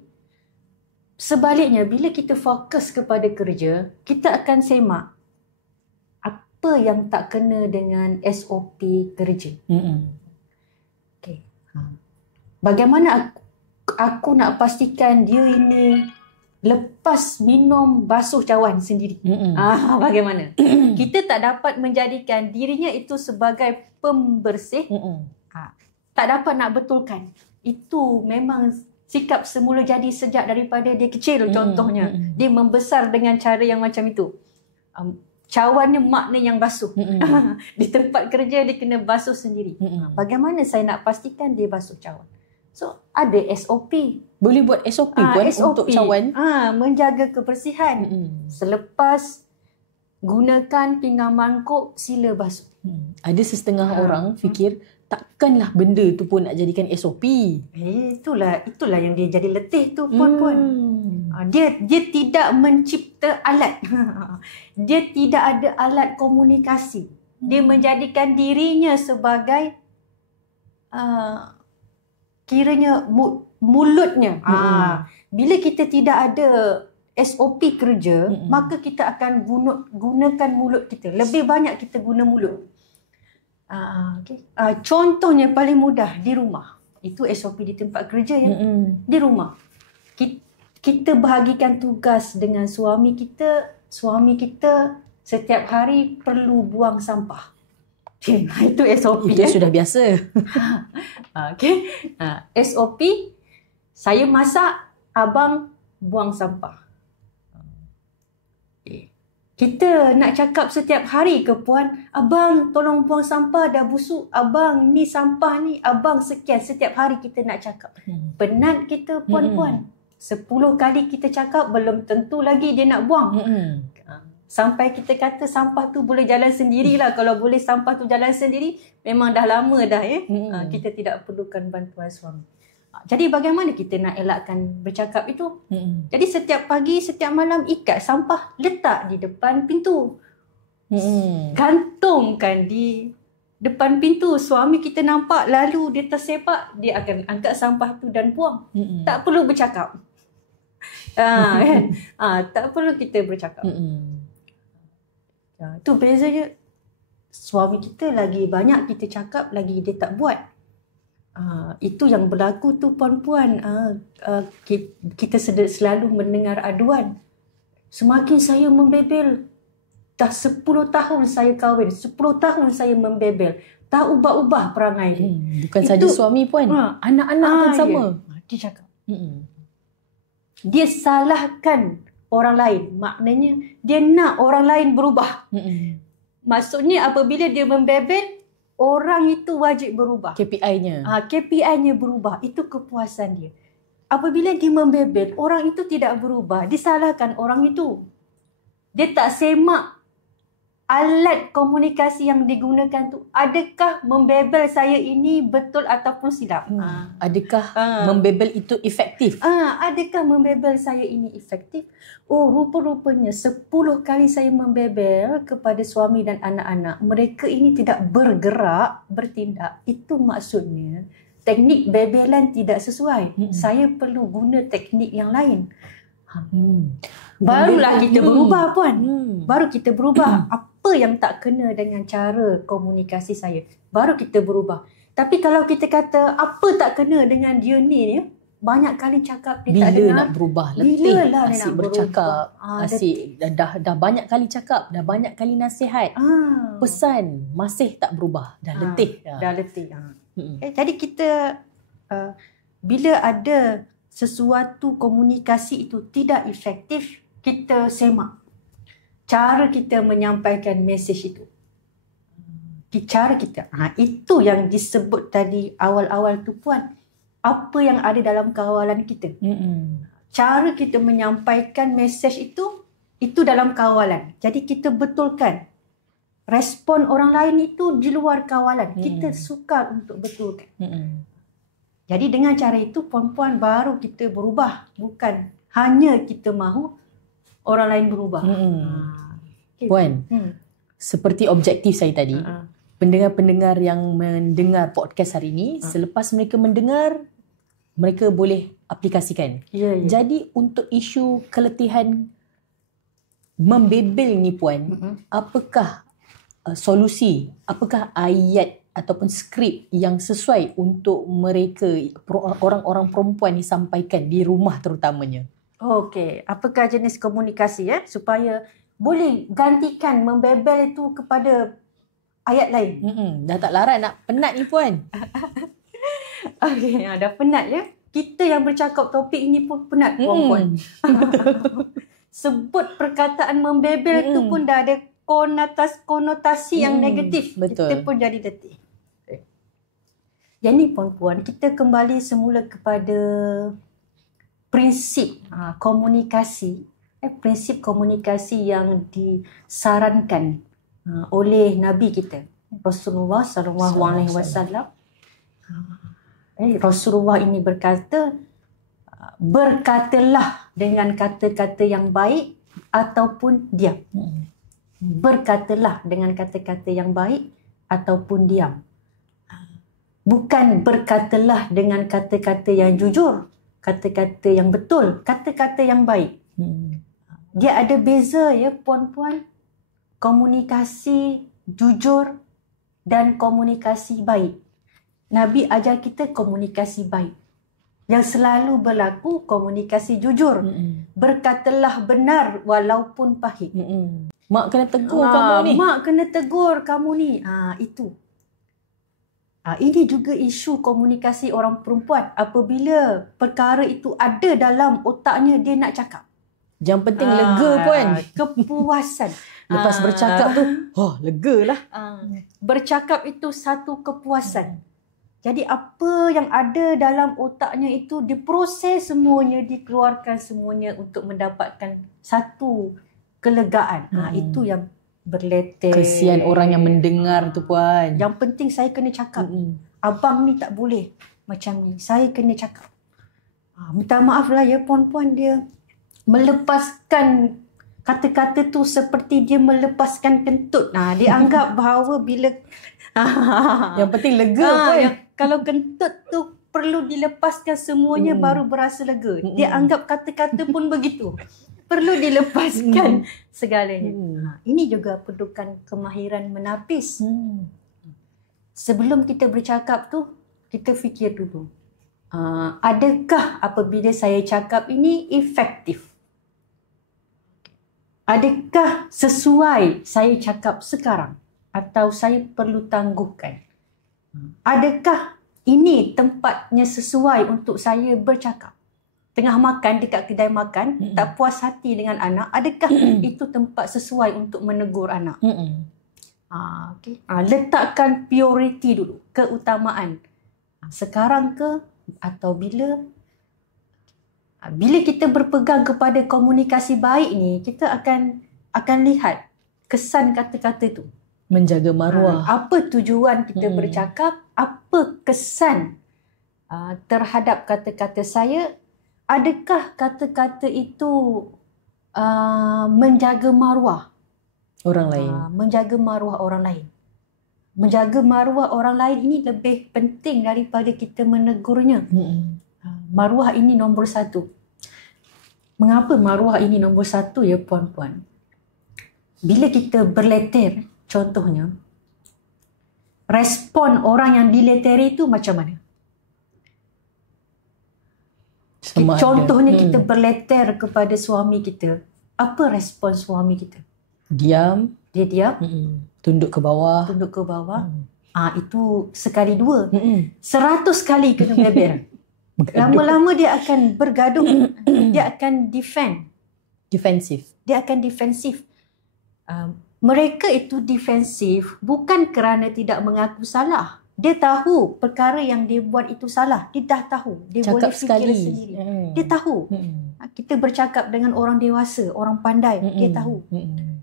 Sebaliknya, bila kita fokus kepada kerja, kita akan semak apa yang tak kena dengan SOP kerja. Okay. Bagaimana aku nak pastikan dia ini lepas minum basuh cawan sendiri. Bagaimana? Kita tak dapat menjadikan dirinya itu sebagai pembersih. Tak dapat nak betulkan. Itu memang sikap semula jadi sejak daripada dia kecil contohnya. Dia membesar dengan cara yang macam itu. Cawannya makna yang basuh. Di tempat kerja dia kena basuh sendiri. Bagaimana saya nak pastikan dia basuh cawan? So, ada SOP. Boleh buat SOP pun SOP, untuk cawan. menjaga kebersihan. Selepas gunakan pinggan mangkuk, sila basuh. Ada setengah orang fikir takkanlah benda tu pun nak jadikan SOP. Itulah yang dia jadi letih tu puan-puan. Dia tidak mencipta alat. Dia tidak ada alat komunikasi. Dia menjadikan dirinya sebagai kiranya mulutnya. Bila kita tidak ada SOP kerja, maka kita akan gunakan mulut kita. Lebih banyak kita guna mulut. Contohnya paling mudah di rumah. Itu SOP di tempat kerja ya. Di rumah. Kita bahagikan tugas dengan suami kita. Suami kita setiap hari perlu buang sampah. Itu SOP. Itu sudah biasa. SOP, saya masak, abang buang sampah. Kita nak cakap setiap hari ke puan, abang tolong buang sampah dah busuk, abang ni sampah ni, abang sekian. Setiap hari kita nak cakap. Penat kita puan-puan. 10 kali kita cakap belum tentu lagi dia nak buang. Sampai kita kata sampah tu boleh jalan sendirilah. Kalau boleh sampah tu jalan sendiri, memang dah lama dah ya. Kita tidak perlukan bantuan suami. Jadi bagaimana kita nak elakkan bercakap itu? Jadi setiap pagi, setiap malam ikat sampah, letak di depan pintu. Gantungkan di depan pintu. Suami kita nampak lalu dia tersepak, dia akan angkat sampah tu dan buang. Tak perlu bercakap. Tak perlu kita bercakap. Tu bezanya. Suami kita lagi banyak kita cakap, lagi dia tak buat. Itu yang berlaku tu puan-puan. Kita selalu mendengar aduan. Semakin saya membebel, dah 10 tahun saya kahwin, 10 tahun saya membebel, tak ubah-ubah perangai dia. Bukan saja suami puan, anak-anak pun sama. Dia cakap. Dia salahkan orang lain. Maknanya dia nak orang lain berubah. Maksudnya apabila dia membebel, orang itu wajib berubah. KPI-nya. KPI-nya berubah. Itu kepuasan dia. Apabila dia membebel, orang itu tidak berubah. Disalahkan orang itu. Dia tak semak alat komunikasi yang digunakan tu. Adakah membebel saya ini betul ataupun silap? Adakah membebel itu efektif? Adakah membebel saya ini efektif? Rupa-rupanya 10 kali saya membebel kepada suami dan anak-anak, mereka ini tidak bergerak, bertindak. Itu maksudnya teknik bebelan tidak sesuai. Saya perlu guna teknik yang lain. Barulah kita berubah puan. Baru kita berubah. Apa yang tak kena dengan cara komunikasi saya, baru kita berubah. Tapi kalau kita kata apa tak kena dengan dia ni, banyak kali cakap dia tak dengar. Bila nak berubah? Letih. Asyik bercakap. Asyik dah banyak kali cakap. Dah banyak kali nasihat. Pesan masih tak berubah. Dah letih. Dah letih. Jadi kita bila ada sesuatu komunikasi itu tidak efektif, kita semak cara kita menyampaikan mesej itu. Cara kita. Itu yang disebut tadi awal-awal tu puan. Apa yang ada dalam kawalan kita. Cara kita menyampaikan mesej itu dalam kawalan. Jadi kita betulkan. Respon orang lain itu di luar kawalan. Kita sukar untuk betulkan. Jadi dengan cara itu puan-puan baru kita berubah. Bukan hanya kita mahu orang lain berubah. Puan, seperti objektif saya tadi, pendengar-pendengar yang mendengar podcast hari ini, selepas mereka mendengar, mereka boleh aplikasikan. Jadi untuk isu keletihan membebel ni Puan, apakah solusi, apakah ayat ataupun skrip yang sesuai untuk mereka, orang-orang perempuan disampaikan di rumah terutamanya? Okey, apakah jenis komunikasi supaya boleh gantikan membebel itu kepada ayat lain? Dah tak larat nak penat ni Puan. Okey, dah penat ya. Kita yang bercakap topik ini pun penat perempuan. Sebut perkataan membebel tu pun dah ada konotasi yang negatif. Betul. Kita pun jadi letih. Yang ni puan-puan, kita kembali semula kepada prinsip komunikasi. Prinsip komunikasi yang disarankan oleh Nabi kita, Rasulullah SAW. Rasulullah ini berkata, berkatalah dengan kata-kata yang baik ataupun diam. Berkatalah dengan kata-kata yang baik ataupun diam. Bukan berkatalah dengan kata-kata yang jujur, kata-kata yang betul, kata-kata yang baik. Dia ada beza ya puan-puan. Komunikasi jujur dan komunikasi baik. Nabi ajar kita komunikasi baik. Yang selalu berlaku komunikasi jujur. Berkatalah benar walaupun pahit. Mak kena tegur kamu ni. Mak kena tegur kamu ni. Itu. Ini juga isu komunikasi orang perempuan. Apabila perkara itu ada dalam otaknya, dia nak cakap. Yang penting lega Puan. Kepuasan. Lepas bercakap tu, lega lah. Bercakap itu satu kepuasan. Jadi apa yang ada dalam otaknya itu diproses semuanya, dikeluarkan semuanya untuk mendapatkan satu kelegaan. Itu yang berleter. Kesian orang yang mendengar tu Puan. Yang penting saya kena cakap. Abang ni tak boleh macam ni. Saya kena cakap. Minta maaf lah ya puan-puan, dia melepaskan kata-kata tu seperti dia melepaskan kentut. Dia anggap bahawa bila yang penting lega Puan. Kalau kentut tu perlu dilepaskan semuanya baru berasa lega. Dia anggap kata-kata pun begitu. Perlu dilepaskan segalanya. Ini juga perlukan kemahiran menapis. Sebelum kita bercakap tu, kita fikir dulu. Adakah apabila saya cakap ini efektif? Adakah sesuai saya cakap sekarang? Atau saya perlu tangguhkan? Adakah ini tempatnya sesuai untuk saya bercakap? Tengah makan dekat kedai makan, tak puas hati dengan anak, adakah itu tempat sesuai untuk menegur anak? Okay. Letakkan prioriti dulu, keutamaan. Sekarang ke atau bila? Bila kita berpegang kepada komunikasi baik ni, kita akan lihat kesan kata-kata tu. Menjaga maruah. Apa tujuan kita bercakap? Apa kesan terhadap kata-kata saya? Adakah kata-kata itu menjaga maruah orang lain? Menjaga maruah orang lain. Menjaga maruah orang lain ini lebih penting daripada kita menegurnya. Maruah ini nombor satu. Mengapa maruah ini nombor satu ya puan-puan? Bila kita berleter, contohnya, respon orang yang dileteri itu macam mana? Contohnya kita berleter kepada suami kita. Apa respon suami kita? Diam. Dia diam. Tunduk ke bawah. Tunduk ke bawah. Itu sekali dua. 100 kali kena bebel. Lama-lama dia akan bergaduh. Dia akan defensif. Dia akan defensif. Mereka itu defensif bukan kerana tidak mengaku salah. Dia tahu perkara yang dia buat itu salah. Dia dah tahu. Dia cakap boleh fikir sendiri. Dia tahu. Kita bercakap dengan orang dewasa, orang pandai. Dia tahu.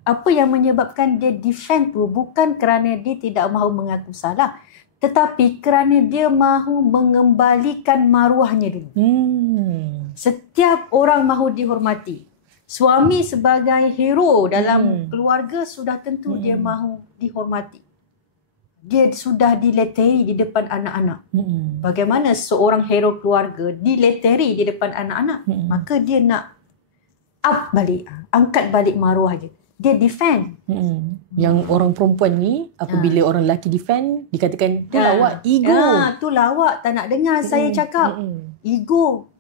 Apa yang menyebabkan dia defend tu bukan kerana dia tidak mahu mengaku salah. Tetapi kerana dia mahu mengembalikan maruahnya dulu. Setiap orang mahu dihormati. Suami sebagai hero dalam keluarga sudah tentu dia mahu dihormati. dia sudah dileteri di depan anak-anak. Bagaimana seorang hero keluarga dileteri di depan anak-anak? Maka dia nak up balik, angkat balik maruah dia. Dia defend. Yang orang perempuan ni apabila orang lelaki defend, dikatakan tu lawak, ego. Tu lawak, tak nak dengar saya cakap. Ego.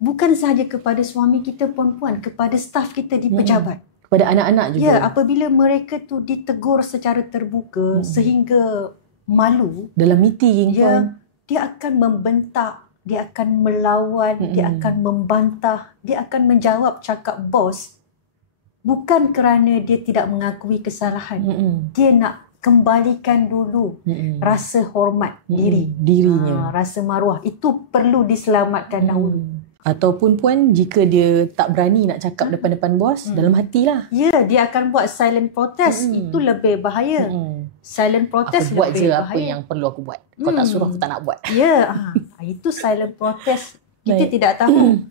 Bukan sahaja kepada suami kita perempuan, kepada staf kita di pejabat. Kepada anak-anak juga. Ya, apabila mereka tu ditegur secara terbuka sehingga malu. Dalam meeting pun. Dia akan membentak, dia akan melawan, dia akan membantah, dia akan menjawab cakap bos. Bukan kerana dia tidak mengakui kesalahan. Dia nak kembalikan dulu rasa hormat dirinya. Rasa maruah. Itu perlu diselamatkan dahulu. Ataupun puan, jika dia tak berani nak cakap depan-depan bos, dalam hatilah. Ya, dia akan buat silent protest. Itu lebih bahaya. Silent protest aku buat lebih je bahaya. apa yang perlu aku buat. Kau tak suruh, aku tak nak buat. Ya, itu silent protest. Kita tidak tahu.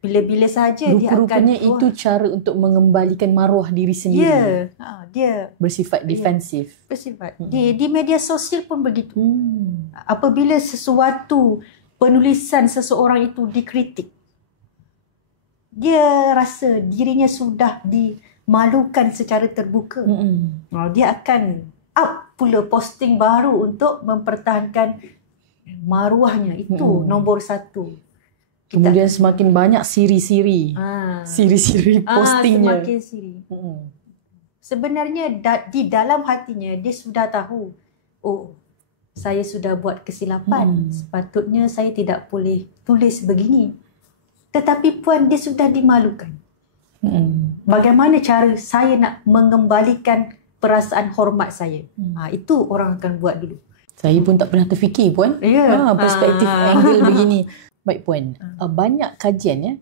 Bila-bila saja dia akan Rupanya itu cara untuk mengembalikan maruah diri sendiri. Dia bersifat defensif. Bersifat. Di media sosial pun begitu. Apabila sesuatu penulisan seseorang itu dikritik, dia rasa dirinya sudah dimalukan secara terbuka. Dia akan up pula posting baru untuk mempertahankan maruahnya. Itu nombor satu. Kemudian semakin banyak siri-siri. Siri-siri postingnya. Semakin siri. Sebenarnya di dalam hatinya dia sudah tahu, oh, saya sudah buat kesilapan. Sepatutnya saya tidak boleh tulis begini. Tetapi puan, dia sudah dimalukan. Bagaimana cara saya nak mengembalikan perasaan hormat saya? Itu orang akan buat dulu. Saya pun tak pernah terfikir puan. Perspektif angle begini. Baik puan, banyak kajian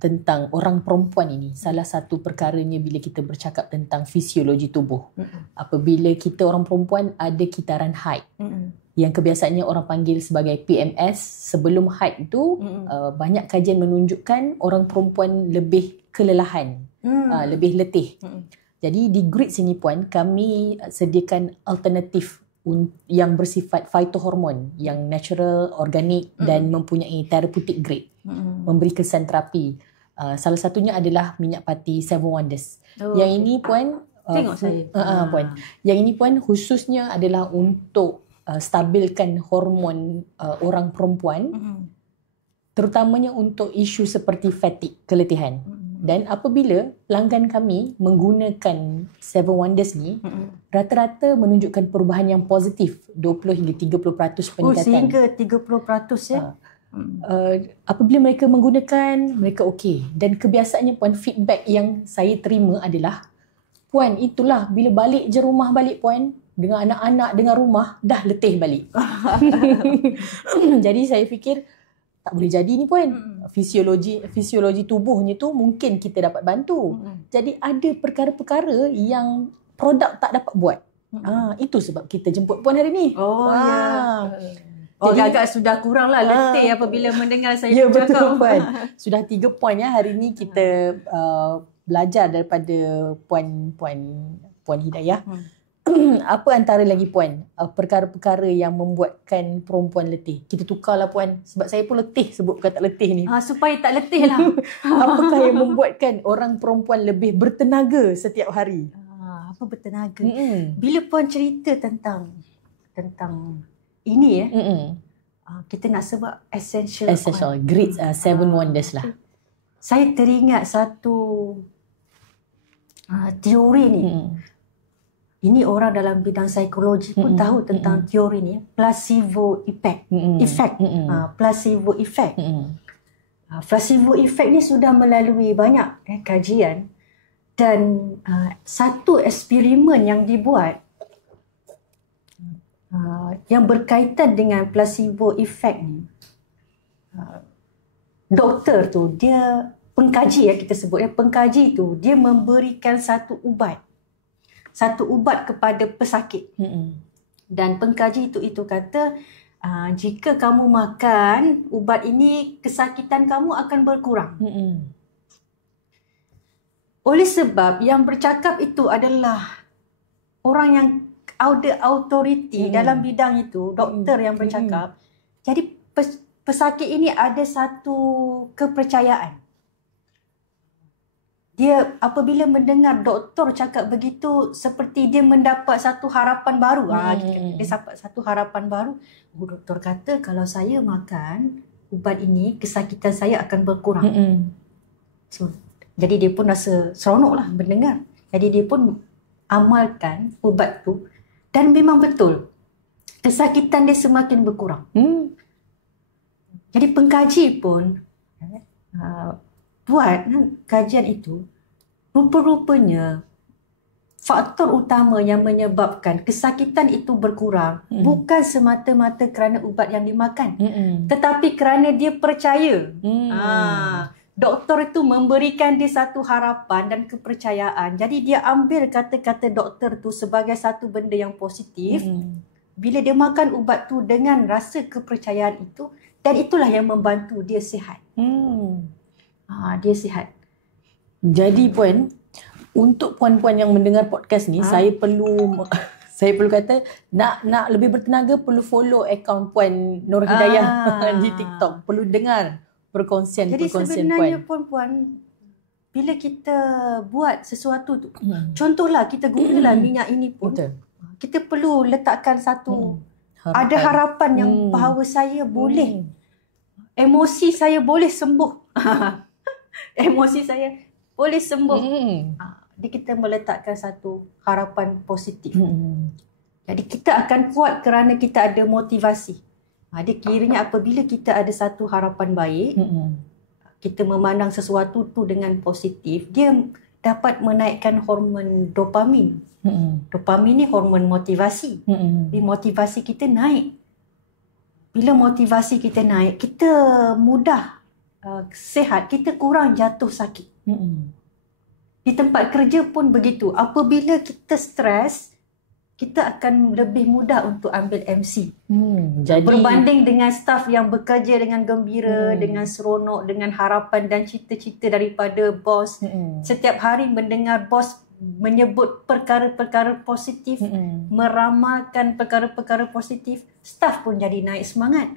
tentang orang perempuan ini. Salah satu perkaranya bila kita bercakap tentang fisiologi tubuh. Apabila kita orang perempuan ada kitaran haid, yang kebiasaannya orang panggil sebagai PMS. Sebelum haid itu, banyak kajian menunjukkan orang perempuan lebih kelelahan, lebih letih. Jadi di GRITS ini puan, kami sediakan alternatif yang bersifat phytohormon, yang natural, organik dan mempunyai therapeutic grade, memberi kesan terapi. Salah satunya adalah minyak pati Seven Wonders. Yang ini puan, tengok saya. Puan, yang ini puan khususnya adalah untuk stabilkan hormon orang perempuan, terutamanya untuk isu seperti fatigue, keletihan. Dan apabila pelanggan kami menggunakan Seven Wonders ni, rata-rata menunjukkan perubahan yang positif, 20 hingga 30% peningkatan. Sehingga 30% ya. Apabila mereka menggunakan, mereka okey. Dan kebiasaannya puan, feedback yang saya terima adalah, puan, itulah bila balik je rumah balik puan, dengan anak-anak, dengan rumah, dah letih balik. Jadi saya fikir, tak boleh jadi ni puan. Fisiologi tubuhnya tu mungkin kita dapat bantu. Jadi ada perkara-perkara yang produk tak dapat buat. Itu sebab kita jemput puan hari ni. Jadi, agak sudah kurang lah letih apabila mendengar saya ya, bercakap. Betul puan. Sudah 3 poin ya hari ni kita belajar daripada Puan Hidayah. Apa antara lagi puan perkara-perkara yang membuatkan perempuan letih? Kita tukarlah puan, sebab saya pun letih sebut kata letih ni. Supaya tak letih lah. Apakah yang membuatkan orang perempuan lebih bertenaga setiap hari? Apa bertenaga? Bila puan cerita tentang ini kita nak sebut essential GRITS, Seven Wonders lah. Saya teringat satu teori ni. Ini orang dalam bidang psikologi pun tahu tentang teori ni, placebo effect. Placebo effect. Placebo effect ni sudah melalui banyak kajian, dan satu eksperimen yang dibuat yang berkaitan dengan placebo effect ni. Doktor tu, dia pengkaji kita sebut pengkaji tu, dia memberikan satu ubat kepada pesakit. Dan pengkaji itu kata, jika kamu makan ubat ini, kesakitan kamu akan berkurang. Oleh sebab yang bercakap itu adalah orang yang ada authority dalam bidang itu, doktor yang bercakap. Jadi pesakit ini ada satu kepercayaan. Dia apabila mendengar doktor cakap begitu, seperti dia mendapat satu harapan baru. Dia dapat satu harapan baru. Doktor kata kalau saya makan ubat ini, kesakitan saya akan berkurang. So, jadi dia pun rasa seronok lah mendengar. Jadi dia pun amalkan ubat tu dan memang betul kesakitan dia semakin berkurang. Jadi pengkaji pun buat kajian itu, rupa-rupanya faktor utama yang menyebabkan kesakitan itu berkurang bukan semata-mata kerana ubat yang dimakan, tetapi kerana dia percaya. Doktor itu memberikan dia satu harapan dan kepercayaan. Jadi dia ambil kata-kata doktor tu sebagai satu benda yang positif. Bila dia makan ubat tu dengan rasa kepercayaan itu, dan itulah yang membantu dia sihat. Dia sihat. Jadi Puan, untuk puan-puan yang mendengar podcast ni, saya perlu kata nak lebih bertenaga, perlu follow akaun Puan Nur Hidayah di TikTok. Perlu dengar perkongsian Jadi Puan. sebenarnya puan-puan, bila kita buat sesuatu tu, contohlah kita gunalah minyak ini pun, kita perlu letakkan satu ada harapan yang bahawa saya boleh, emosi saya boleh sembuh. Emosi saya boleh sembuh. Jadi kita meletakkan satu harapan positif. Jadi kita akan kuat kerana kita ada motivasi. Dia kiranya apabila kita ada satu harapan baik, kita memandang sesuatu tu dengan positif, dia dapat menaikkan hormon dopamin. Dopamin ni hormon motivasi. Jadi motivasi kita naik. Bila motivasi kita naik, kita mudah sihat, kita kurang jatuh sakit. Di tempat kerja pun begitu. Apabila kita stres, kita akan lebih mudah untuk ambil MC. Jadi berbanding dengan staf yang bekerja dengan gembira, dengan seronok, dengan harapan dan cita-cita daripada bos. Setiap hari mendengar bos menyebut perkara-perkara positif, meramalkan perkara-perkara positif, staf pun jadi naik semangat.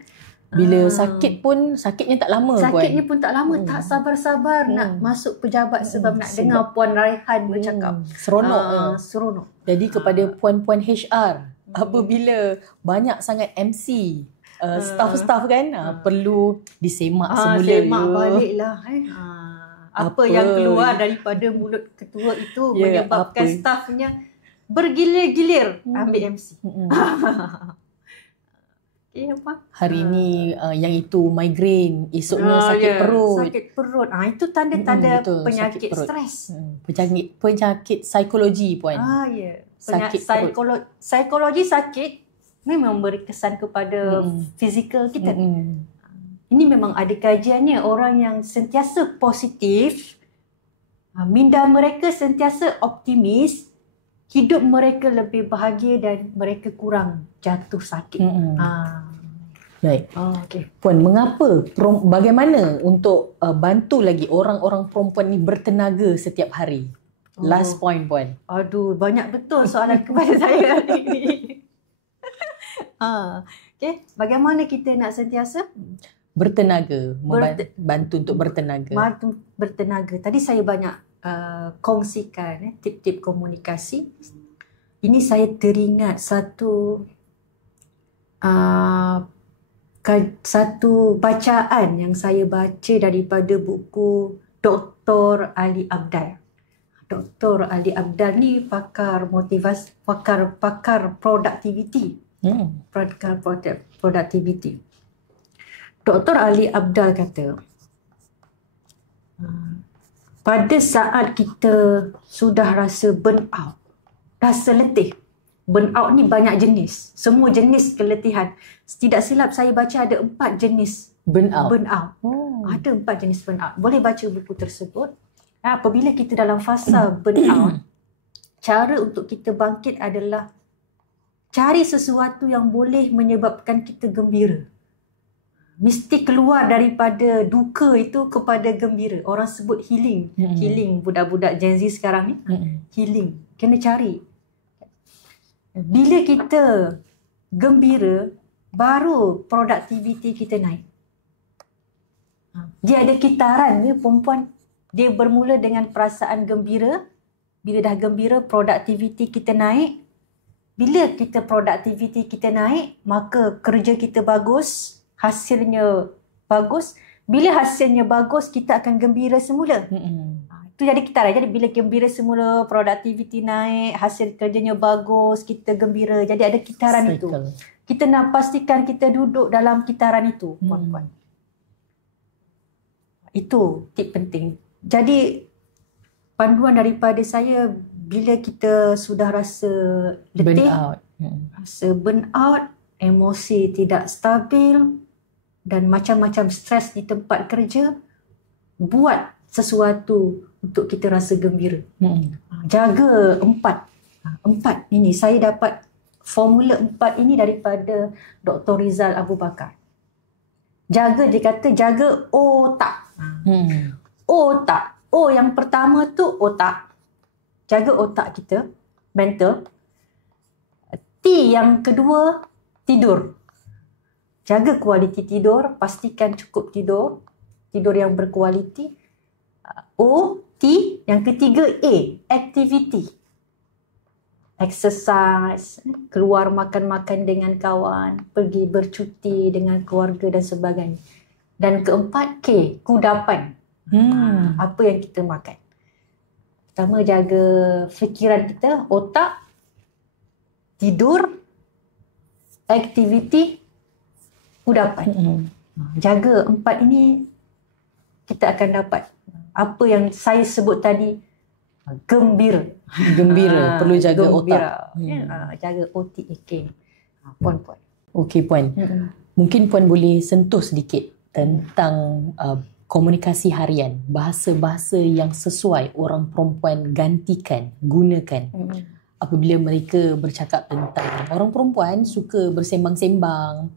Bila sakit pun, sakitnya tak lama. Sakitnya pun tak lama. Tak sabar-sabar nak masuk pejabat sebab nak dengar Puan Raihan bercakap. Seronok. Seronok. Jadi kepada puan-puan HR, apabila banyak sangat MC, staff-staff kan, perlu disemak semula. Semak baliklah. Apa yang keluar daripada mulut ketua itu menyebabkan stafnya bergilir-gilir ambil MC. Hari ni yang itu migraine, esoknya sakit perut. Sakit perut. Itu tanda-tanda penyakit stres. Penyakit psikologi Puan. Sakit psikologi sakit memang memberi kesan kepada fizikal kita. Ini memang ada kajiannya. Orang yang sentiasa positif, minda mereka sentiasa optimis, hidup mereka lebih bahagia dan mereka kurang jatuh sakit. Baik. Puan, bagaimana untuk bantu lagi orang-orang perempuan ni bertenaga setiap hari? Last point Puan. Aduh, banyak betul soalan kepada saya hari ini. Bagaimana kita nak sentiasa bertenaga, bantu untuk bertenaga. Bantu bertenaga. Tadi saya banyak kongsikan tip-tip komunikasi. Ini saya teringat satu bacaan yang saya baca daripada buku Dr. Ali Abdal. Dr. Ali Abdal ni pakar motivasi, pakar productivity. Pakar productivity. Dr. Ali Abdal kata, pada saat kita sudah rasa burn out, rasa letih. Burn out ni banyak jenis. Semua jenis keletihan. Tidak silap saya baca ada 4 jenis burn out. Ada 4 jenis burn out. Boleh baca buku tersebut. Apabila kita dalam fasa burn out, cara untuk kita bangkit adalah cari sesuatu yang boleh menyebabkan kita gembira. Mesti keluar daripada duka itu kepada gembira. Orang sebut healing. Healing budak-budak Gen Z sekarang ni. Healing. Kena cari. Bila kita gembira, baru produktiviti kita naik. Dia ada kitaran ni perempuan. Dia bermula dengan perasaan gembira. Bila dah gembira, produktiviti kita naik. Bila kita produktiviti kita naik, maka kerja kita bagus, hasilnya bagus. Bila hasilnya bagus, kita akan gembira semula. Itu jadi kitaran. Jadi bila gembira semula, produktiviti naik, hasil kerjanya bagus, kita gembira. Jadi ada kitaran itu. Kita nak pastikan kita duduk dalam kitaran itu, puan-puan. Itu tip penting. Jadi panduan daripada saya, bila kita sudah rasa letih, rasa burn out, emosi tidak stabil dan macam-macam stres di tempat kerja, buat sesuatu untuk kita rasa gembira. Jaga 4. 4 ini saya dapat formula 4 ini daripada Dr. Rizal Abu Bakar. Jaga, dia kata jaga otak. Otak. O yang pertama tu otak. Jaga otak kita, mental. T yang kedua, tidur. Jaga kualiti tidur, pastikan cukup tidur. Tidur yang berkualiti. O, T, yang ketiga A, activity. Exercise, keluar makan-makan dengan kawan, pergi bercuti dengan keluarga dan sebagainya. Dan keempat, K, kudapan. Apa yang kita makan. Pertama, jaga fikiran kita, otak, tidur, aktiviti, kudapan. Jaga 4 ini, kita akan dapat apa yang saya sebut tadi, gembira. Gembira, perlu jaga gembira. otak. Jaga OTAK. Puan-puan. Okey puan. Mungkin puan boleh sentuh sedikit tentang komunikasi harian, bahasa-bahasa yang sesuai orang perempuan gantikan, gunakan apabila mereka bercakap tentang orang perempuan suka bersembang-sembang,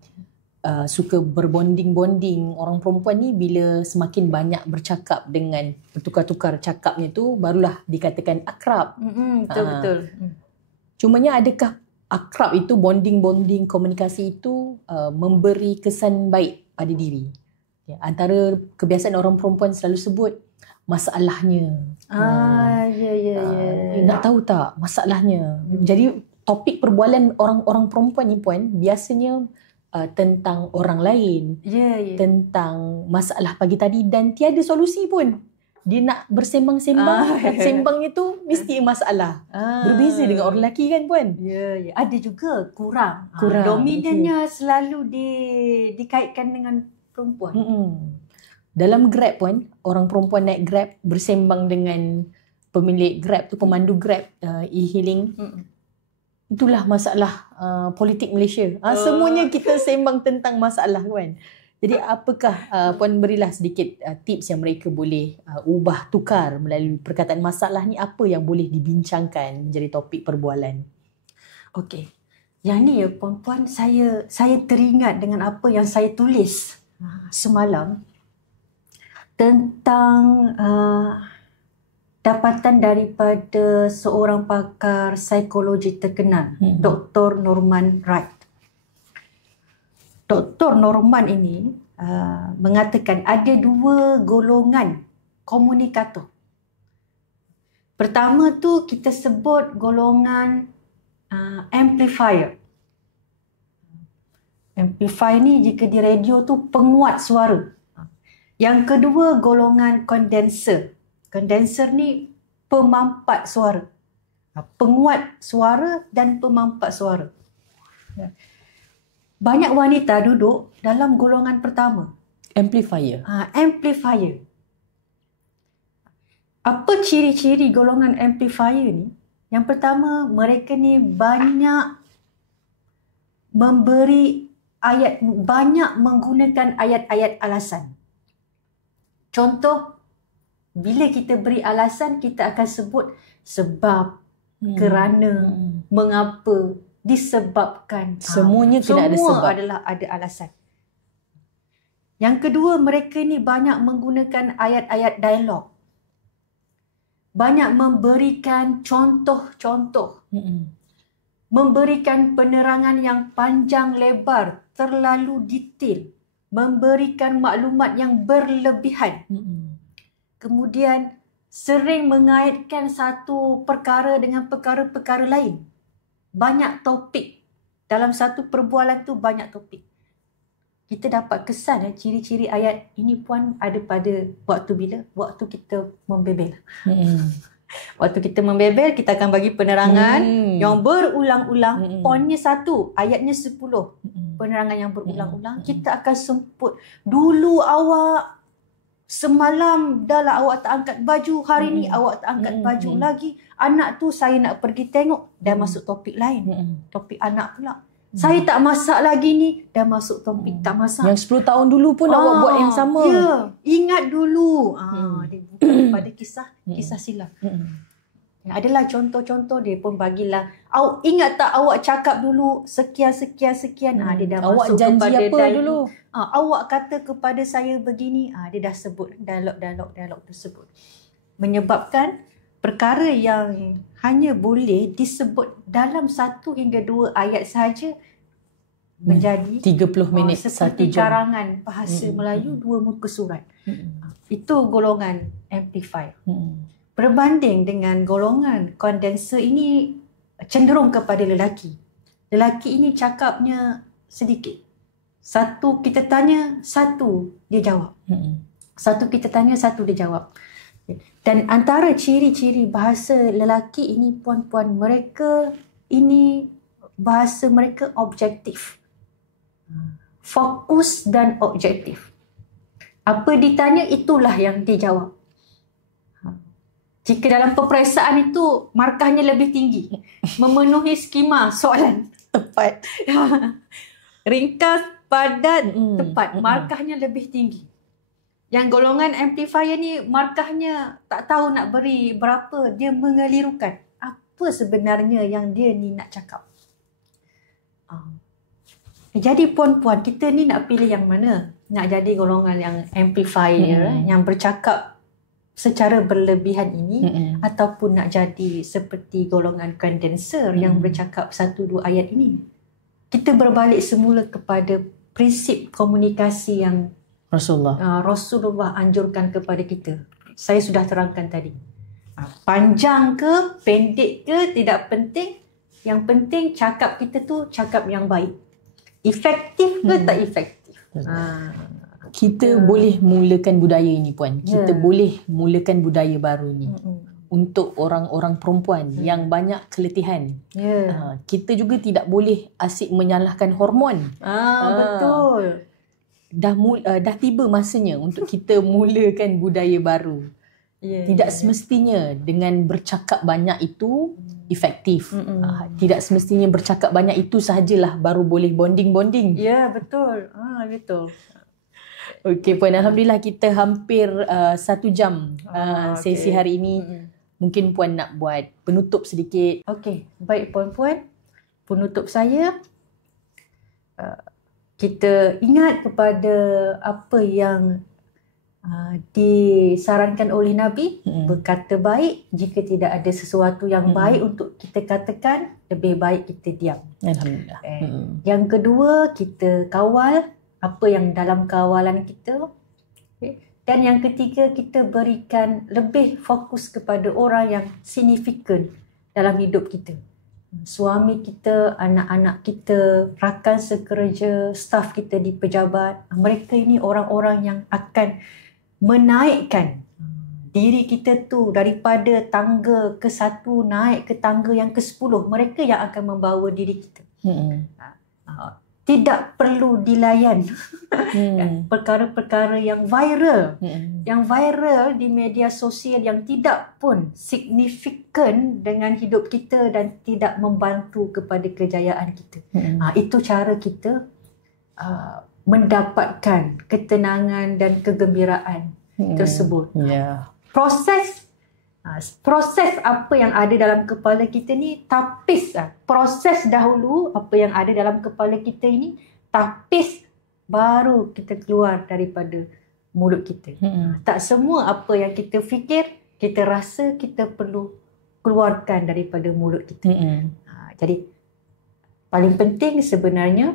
suka berbonding-bonding. Orang perempuan ni bila semakin banyak bercakap dengan bertukar-tukar cakapnya tu, barulah dikatakan akrab. Betul-betul. Cumanya adakah akrab itu, bonding-bonding, komunikasi itu memberi kesan baik pada diri? Antara kebiasaan orang perempuan selalu sebut masalahnya. Nak tahu tak masalahnya? Jadi topik perbualan orang-orang perempuan ni puan biasanya tentang orang lain, tentang masalah pagi tadi dan tiada solusi pun. Dia nak bersembang-sembang, sembangnya tu mesti masalah. Berbeza dengan orang lelaki kan puan? Ada juga kurang. Dominannya selalu dikaitkan dengan perempuan. Dalam Grab pun, orang perempuan naik Grab bersembang dengan pemilik Grab tu, pemandu Grab e-hailing. Itulah masalah politik Malaysia. Semuanya kita sembang tentang masalah kan. Jadi apakah puan berilah sedikit tips yang mereka boleh ubah tukar melalui perkataan masalah ni, apa yang boleh dibincangkan menjadi topik perbualan? Okey. Yang ni ya puan-puan, saya teringat dengan apa yang saya tulis semalam tentang dapatan daripada seorang pakar psikologi terkenal, Dr. Norman Wright. Dr. Norman ini mengatakan ada 2 golongan komunikator. Pertama tu kita sebut golongan amplifier. Amplifier ni jika di radio tu penguat suara. Yang kedua golongan condenser. Condenser ni pemampat suara. Penguat suara dan pemampat suara. Banyak wanita duduk dalam golongan pertama. Amplifier. Amplifier. Apa ciri-ciri golongan amplifier ni? Yang pertama, mereka ni banyak menggunakan ayat-ayat alasan. Contoh, bila kita beri alasan, kita akan sebut sebab, kerana, mengapa, disebabkan. Semuanya kena ada sebab. Semua adalah ada alasan. Yang kedua, mereka ni banyak menggunakan ayat-ayat dialog. Banyak memberikan contoh-contoh. memberikan penerangan yang panjang lebar, terlalu detail, memberikan maklumat yang berlebihan. Kemudian sering mengaitkan satu perkara dengan perkara-perkara lain. Banyak topik. Dalam satu perbualan tu banyak topik. Kita dapat kesan ciri-ciri ayat ini Puan ada pada waktu bila? Waktu kita membebel. Waktu kita membebel, kita akan bagi penerangan yang berulang-ulang. Poinnya satu, ayatnya 10. Penerangan yang berulang-ulang. Kita akan semput. Dulu awak semalam dah lah awak tak angkat baju, hari ni awak tak angkat baju lagi. Anak tu saya nak pergi tengok, dah masuk topik lain. Topik anak pula. Saya tak masak lagi ni, dah masuk topik tak masak. Yang 10 tahun dulu pun awak buat yang sama. Ya, ingat dulu. Dia buka kepada kisah silam. Adalah contoh-contoh dia pun bagilah. Ingat tak awak cakap dulu sekian. Dia dah awak masuk janji kepada apa dulu? Awak kata kepada saya begini. Dia dah sebut dialog tersebut. Menyebabkan perkara yang hanya boleh disebut dalam 1 hingga 2 ayat sahaja menjadi 30 minit, 1 seperti jam. karangan bahasa Melayu 2 muka surat. Itu golongan amplifier. Berbanding dengan golongan kondenser ini cenderung kepada lelaki. Lelaki ini cakapnya sedikit. Satu kita tanya, satu dia jawab. Satu kita tanya, satu dia jawab. Dan antara ciri-ciri bahasa lelaki ini puan-puan, mereka ini bahasa mereka objektif. Fokus dan objektif. Apa ditanya itulah yang dijawab. Jika dalam peperiksaan itu markahnya lebih tinggi, memenuhi skema soalan tepat. Ringkas, padat, tepat. Markahnya lebih tinggi. Yang golongan amplifier ni markahnya tak tahu nak beri berapa, dia mengelirukan. Apa sebenarnya yang dia ni nak cakap. Jadi puan-puan, kita ni nak pilih yang mana? Nak jadi golongan yang amplifier, yang bercakap secara berlebihan ini, ataupun nak jadi seperti golongan kondenser yang bercakap 1-2 ayat ini. Kita berbalik semula kepada prinsip komunikasi yang Rasulullah anjurkan kepada kita. Saya sudah terangkan tadi. Panjang ke, pendek ke, tidak penting. Yang penting cakap kita tu cakap yang baik. Efektif ke tak efektif. Kita boleh mulakan budaya ini puan. Kita boleh mulakan budaya baru ni. Untuk orang-orang perempuan yang banyak keletihan. Kita juga tidak boleh asyik menyalahkan hormon. Betul. Dah tiba masanya untuk kita mulakan budaya baru. Tidak semestinya dengan bercakap banyak itu efektif. Tidak semestinya bercakap banyak itu sahajalah baru boleh bonding-bonding. Ya, betul. Betul. Okey puan, alhamdulillah kita hampir 1 jam sesi hari ini. Mungkin puan nak buat penutup sedikit. Okey, baik puan-puan. Penutup saya, kita ingat kepada apa yang disarankan oleh Nabi. Berkata baik, jika tidak ada sesuatu yang baik untuk kita katakan, lebih baik kita diam. Alhamdulillah. Yang kedua, kita kawal apa yang dalam kawalan kita. Dan yang ketiga, kita berikan lebih fokus kepada orang yang signifikan dalam hidup kita. Suami kita, anak-anak kita, rakan sekerja, staf kita di pejabat. Mereka ini orang-orang yang akan menaikkan diri kita tu daripada tangga ke-1 naik ke tangga yang ke-10. Mereka yang akan membawa diri kita. Tidak perlu dilayan perkara-perkara yang viral. Yang viral di media sosial yang tidak pun signifikan dengan hidup kita dan tidak membantu kepada kejayaan kita. Itu cara kita mendapatkan ketenangan dan kegembiraan tersebut. Proses apa yang ada dalam kepala kita ni tapis. Proses dahulu apa yang ada dalam kepala kita ini tapis, baru kita keluar daripada mulut kita. Tak semua apa yang kita fikir, kita rasa, kita perlu keluarkan daripada mulut kita. Jadi Paling penting sebenarnya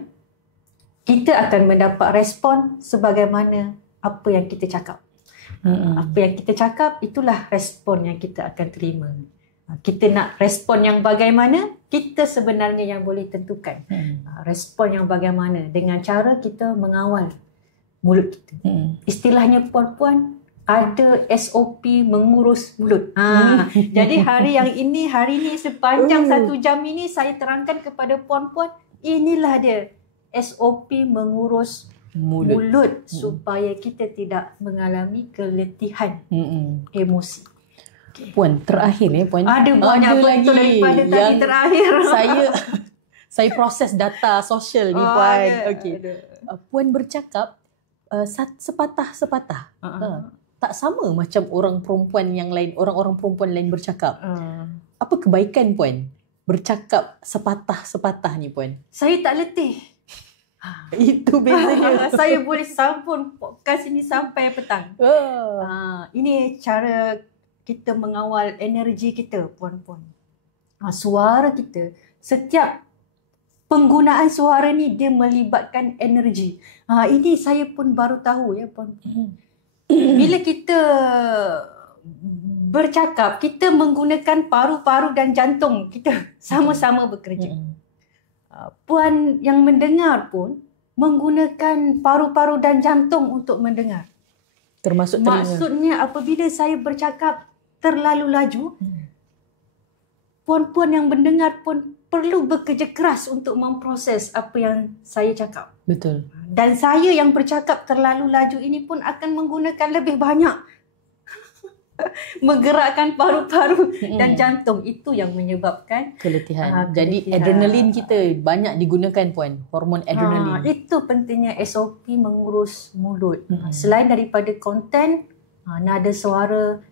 kita akan mendapat respon sebagaimana apa yang kita cakap. Apa yang kita cakap, itulah respon yang kita akan terima. Kita nak respon yang bagaimana, kita sebenarnya yang boleh tentukan. Respon yang bagaimana dengan cara kita mengawal mulut kita. Istilahnya puan-puan, ada SOP mengurus mulut. Jadi hari ini sepanjang 1 jam ini saya terangkan kepada puan-puan, inilah dia SOP mengurus mulut supaya kita tidak mengalami keletihan emosi. Okay. Puan, terakhir Puan. Ada banyak betul daripada tadi terakhir. Saya proses data sosial ni Puan. Okey. Puan bercakap sepatah-sepatah. Tak sama macam orang perempuan yang lain, orang-orang perempuan lain bercakap. Apa kebaikan Puan bercakap sepatah-sepatah ni Puan? Saya tak letih. Itu bezanya. Saya boleh sambung podcast ini sampai petang. Ini cara kita mengawal energi kita, puan-puan. Suara kita, setiap penggunaan suara ni dia melibatkan energi. Ini saya pun baru tahu ya, puan. Bila kita bercakap, kita menggunakan paru-paru dan jantung kita sama-sama bekerja. Puan yang mendengar pun menggunakan paru-paru dan jantung untuk mendengar. Termasuk telinga. Maksudnya apabila saya bercakap terlalu laju, puan-puan yang mendengar pun perlu bekerja keras untuk memproses apa yang saya cakap. Betul. Dan saya yang bercakap terlalu laju ini pun akan menggunakan lebih banyak menggerakkan paru-paru dan jantung. Itu yang menyebabkan keletihan. Jadi adrenalin kita banyak digunakan Puan, hormon adrenalin. Itu pentingnya SOP mengurus mulut. Selain daripada konten, nada suara,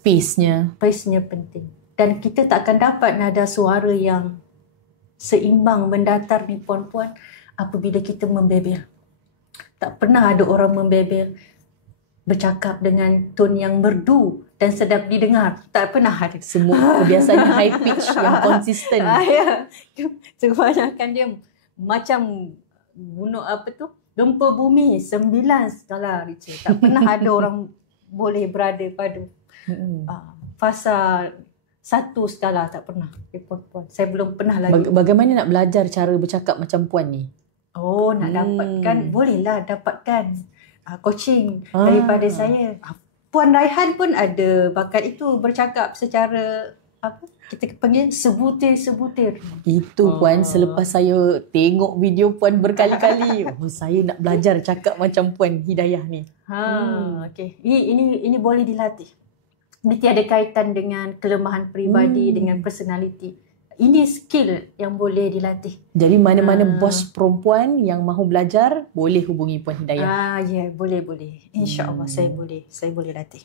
pace-nya penting. Dan kita tak akan dapat nada suara yang seimbang, mendatar ni puan-puan apabila kita membebel. Tak pernah ada orang membebel bercakap dengan tone yang merdu dan sedap didengar. Tak pernah ada. Semua kebiasaannya high pitch yang konsisten. Kebanyakan dia macam gempa bumi 9 skala Richter. Tak pernah ada orang boleh berada pada fasa 1 skala, tak pernah. Puan-puan, saya belum pernah lagi. Bagaimana nak belajar cara bercakap macam Puan ni? Nak dapatkan, bolehlah dapatkan coaching daripada saya. Puan Raihan pun ada bakat itu, bercakap secara kita panggil sebutir-sebutir. Itu Puan, selepas saya tengok video Puan berkali-kali, saya nak belajar cakap macam Puan Hidayah ni. Okey. Ini boleh dilatih. Ini tiada kaitan dengan kelemahan peribadi, dengan personality. Ini skill yang boleh dilatih. Jadi mana-mana bos perempuan yang mahu belajar boleh hubungi Puan Hidayah. Ya, boleh. InsyaAllah saya boleh latih.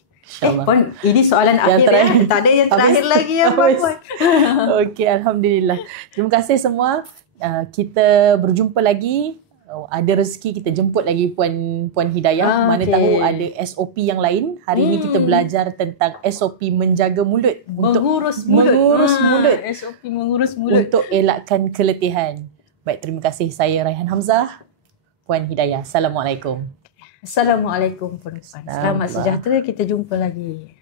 Puan, ini soalan akhir ya. Tak ada yang terakhir lagi ya puan. Okey, alhamdulillah. Terima kasih semua. Kita berjumpa lagi. Ada rezeki kita jemput lagi Puan Hidayah. Mana tahu ada SOP yang lain. Hari ini kita belajar tentang SOP menjaga mulut. Mengurus mulut. SOP mengurus mulut. Untuk elakkan keletihan. Baik, terima kasih. Saya Raihan Hamzah. Puan Hidayah. Assalamualaikum. Assalamualaikum. Selamat sejahtera. Kita jumpa lagi.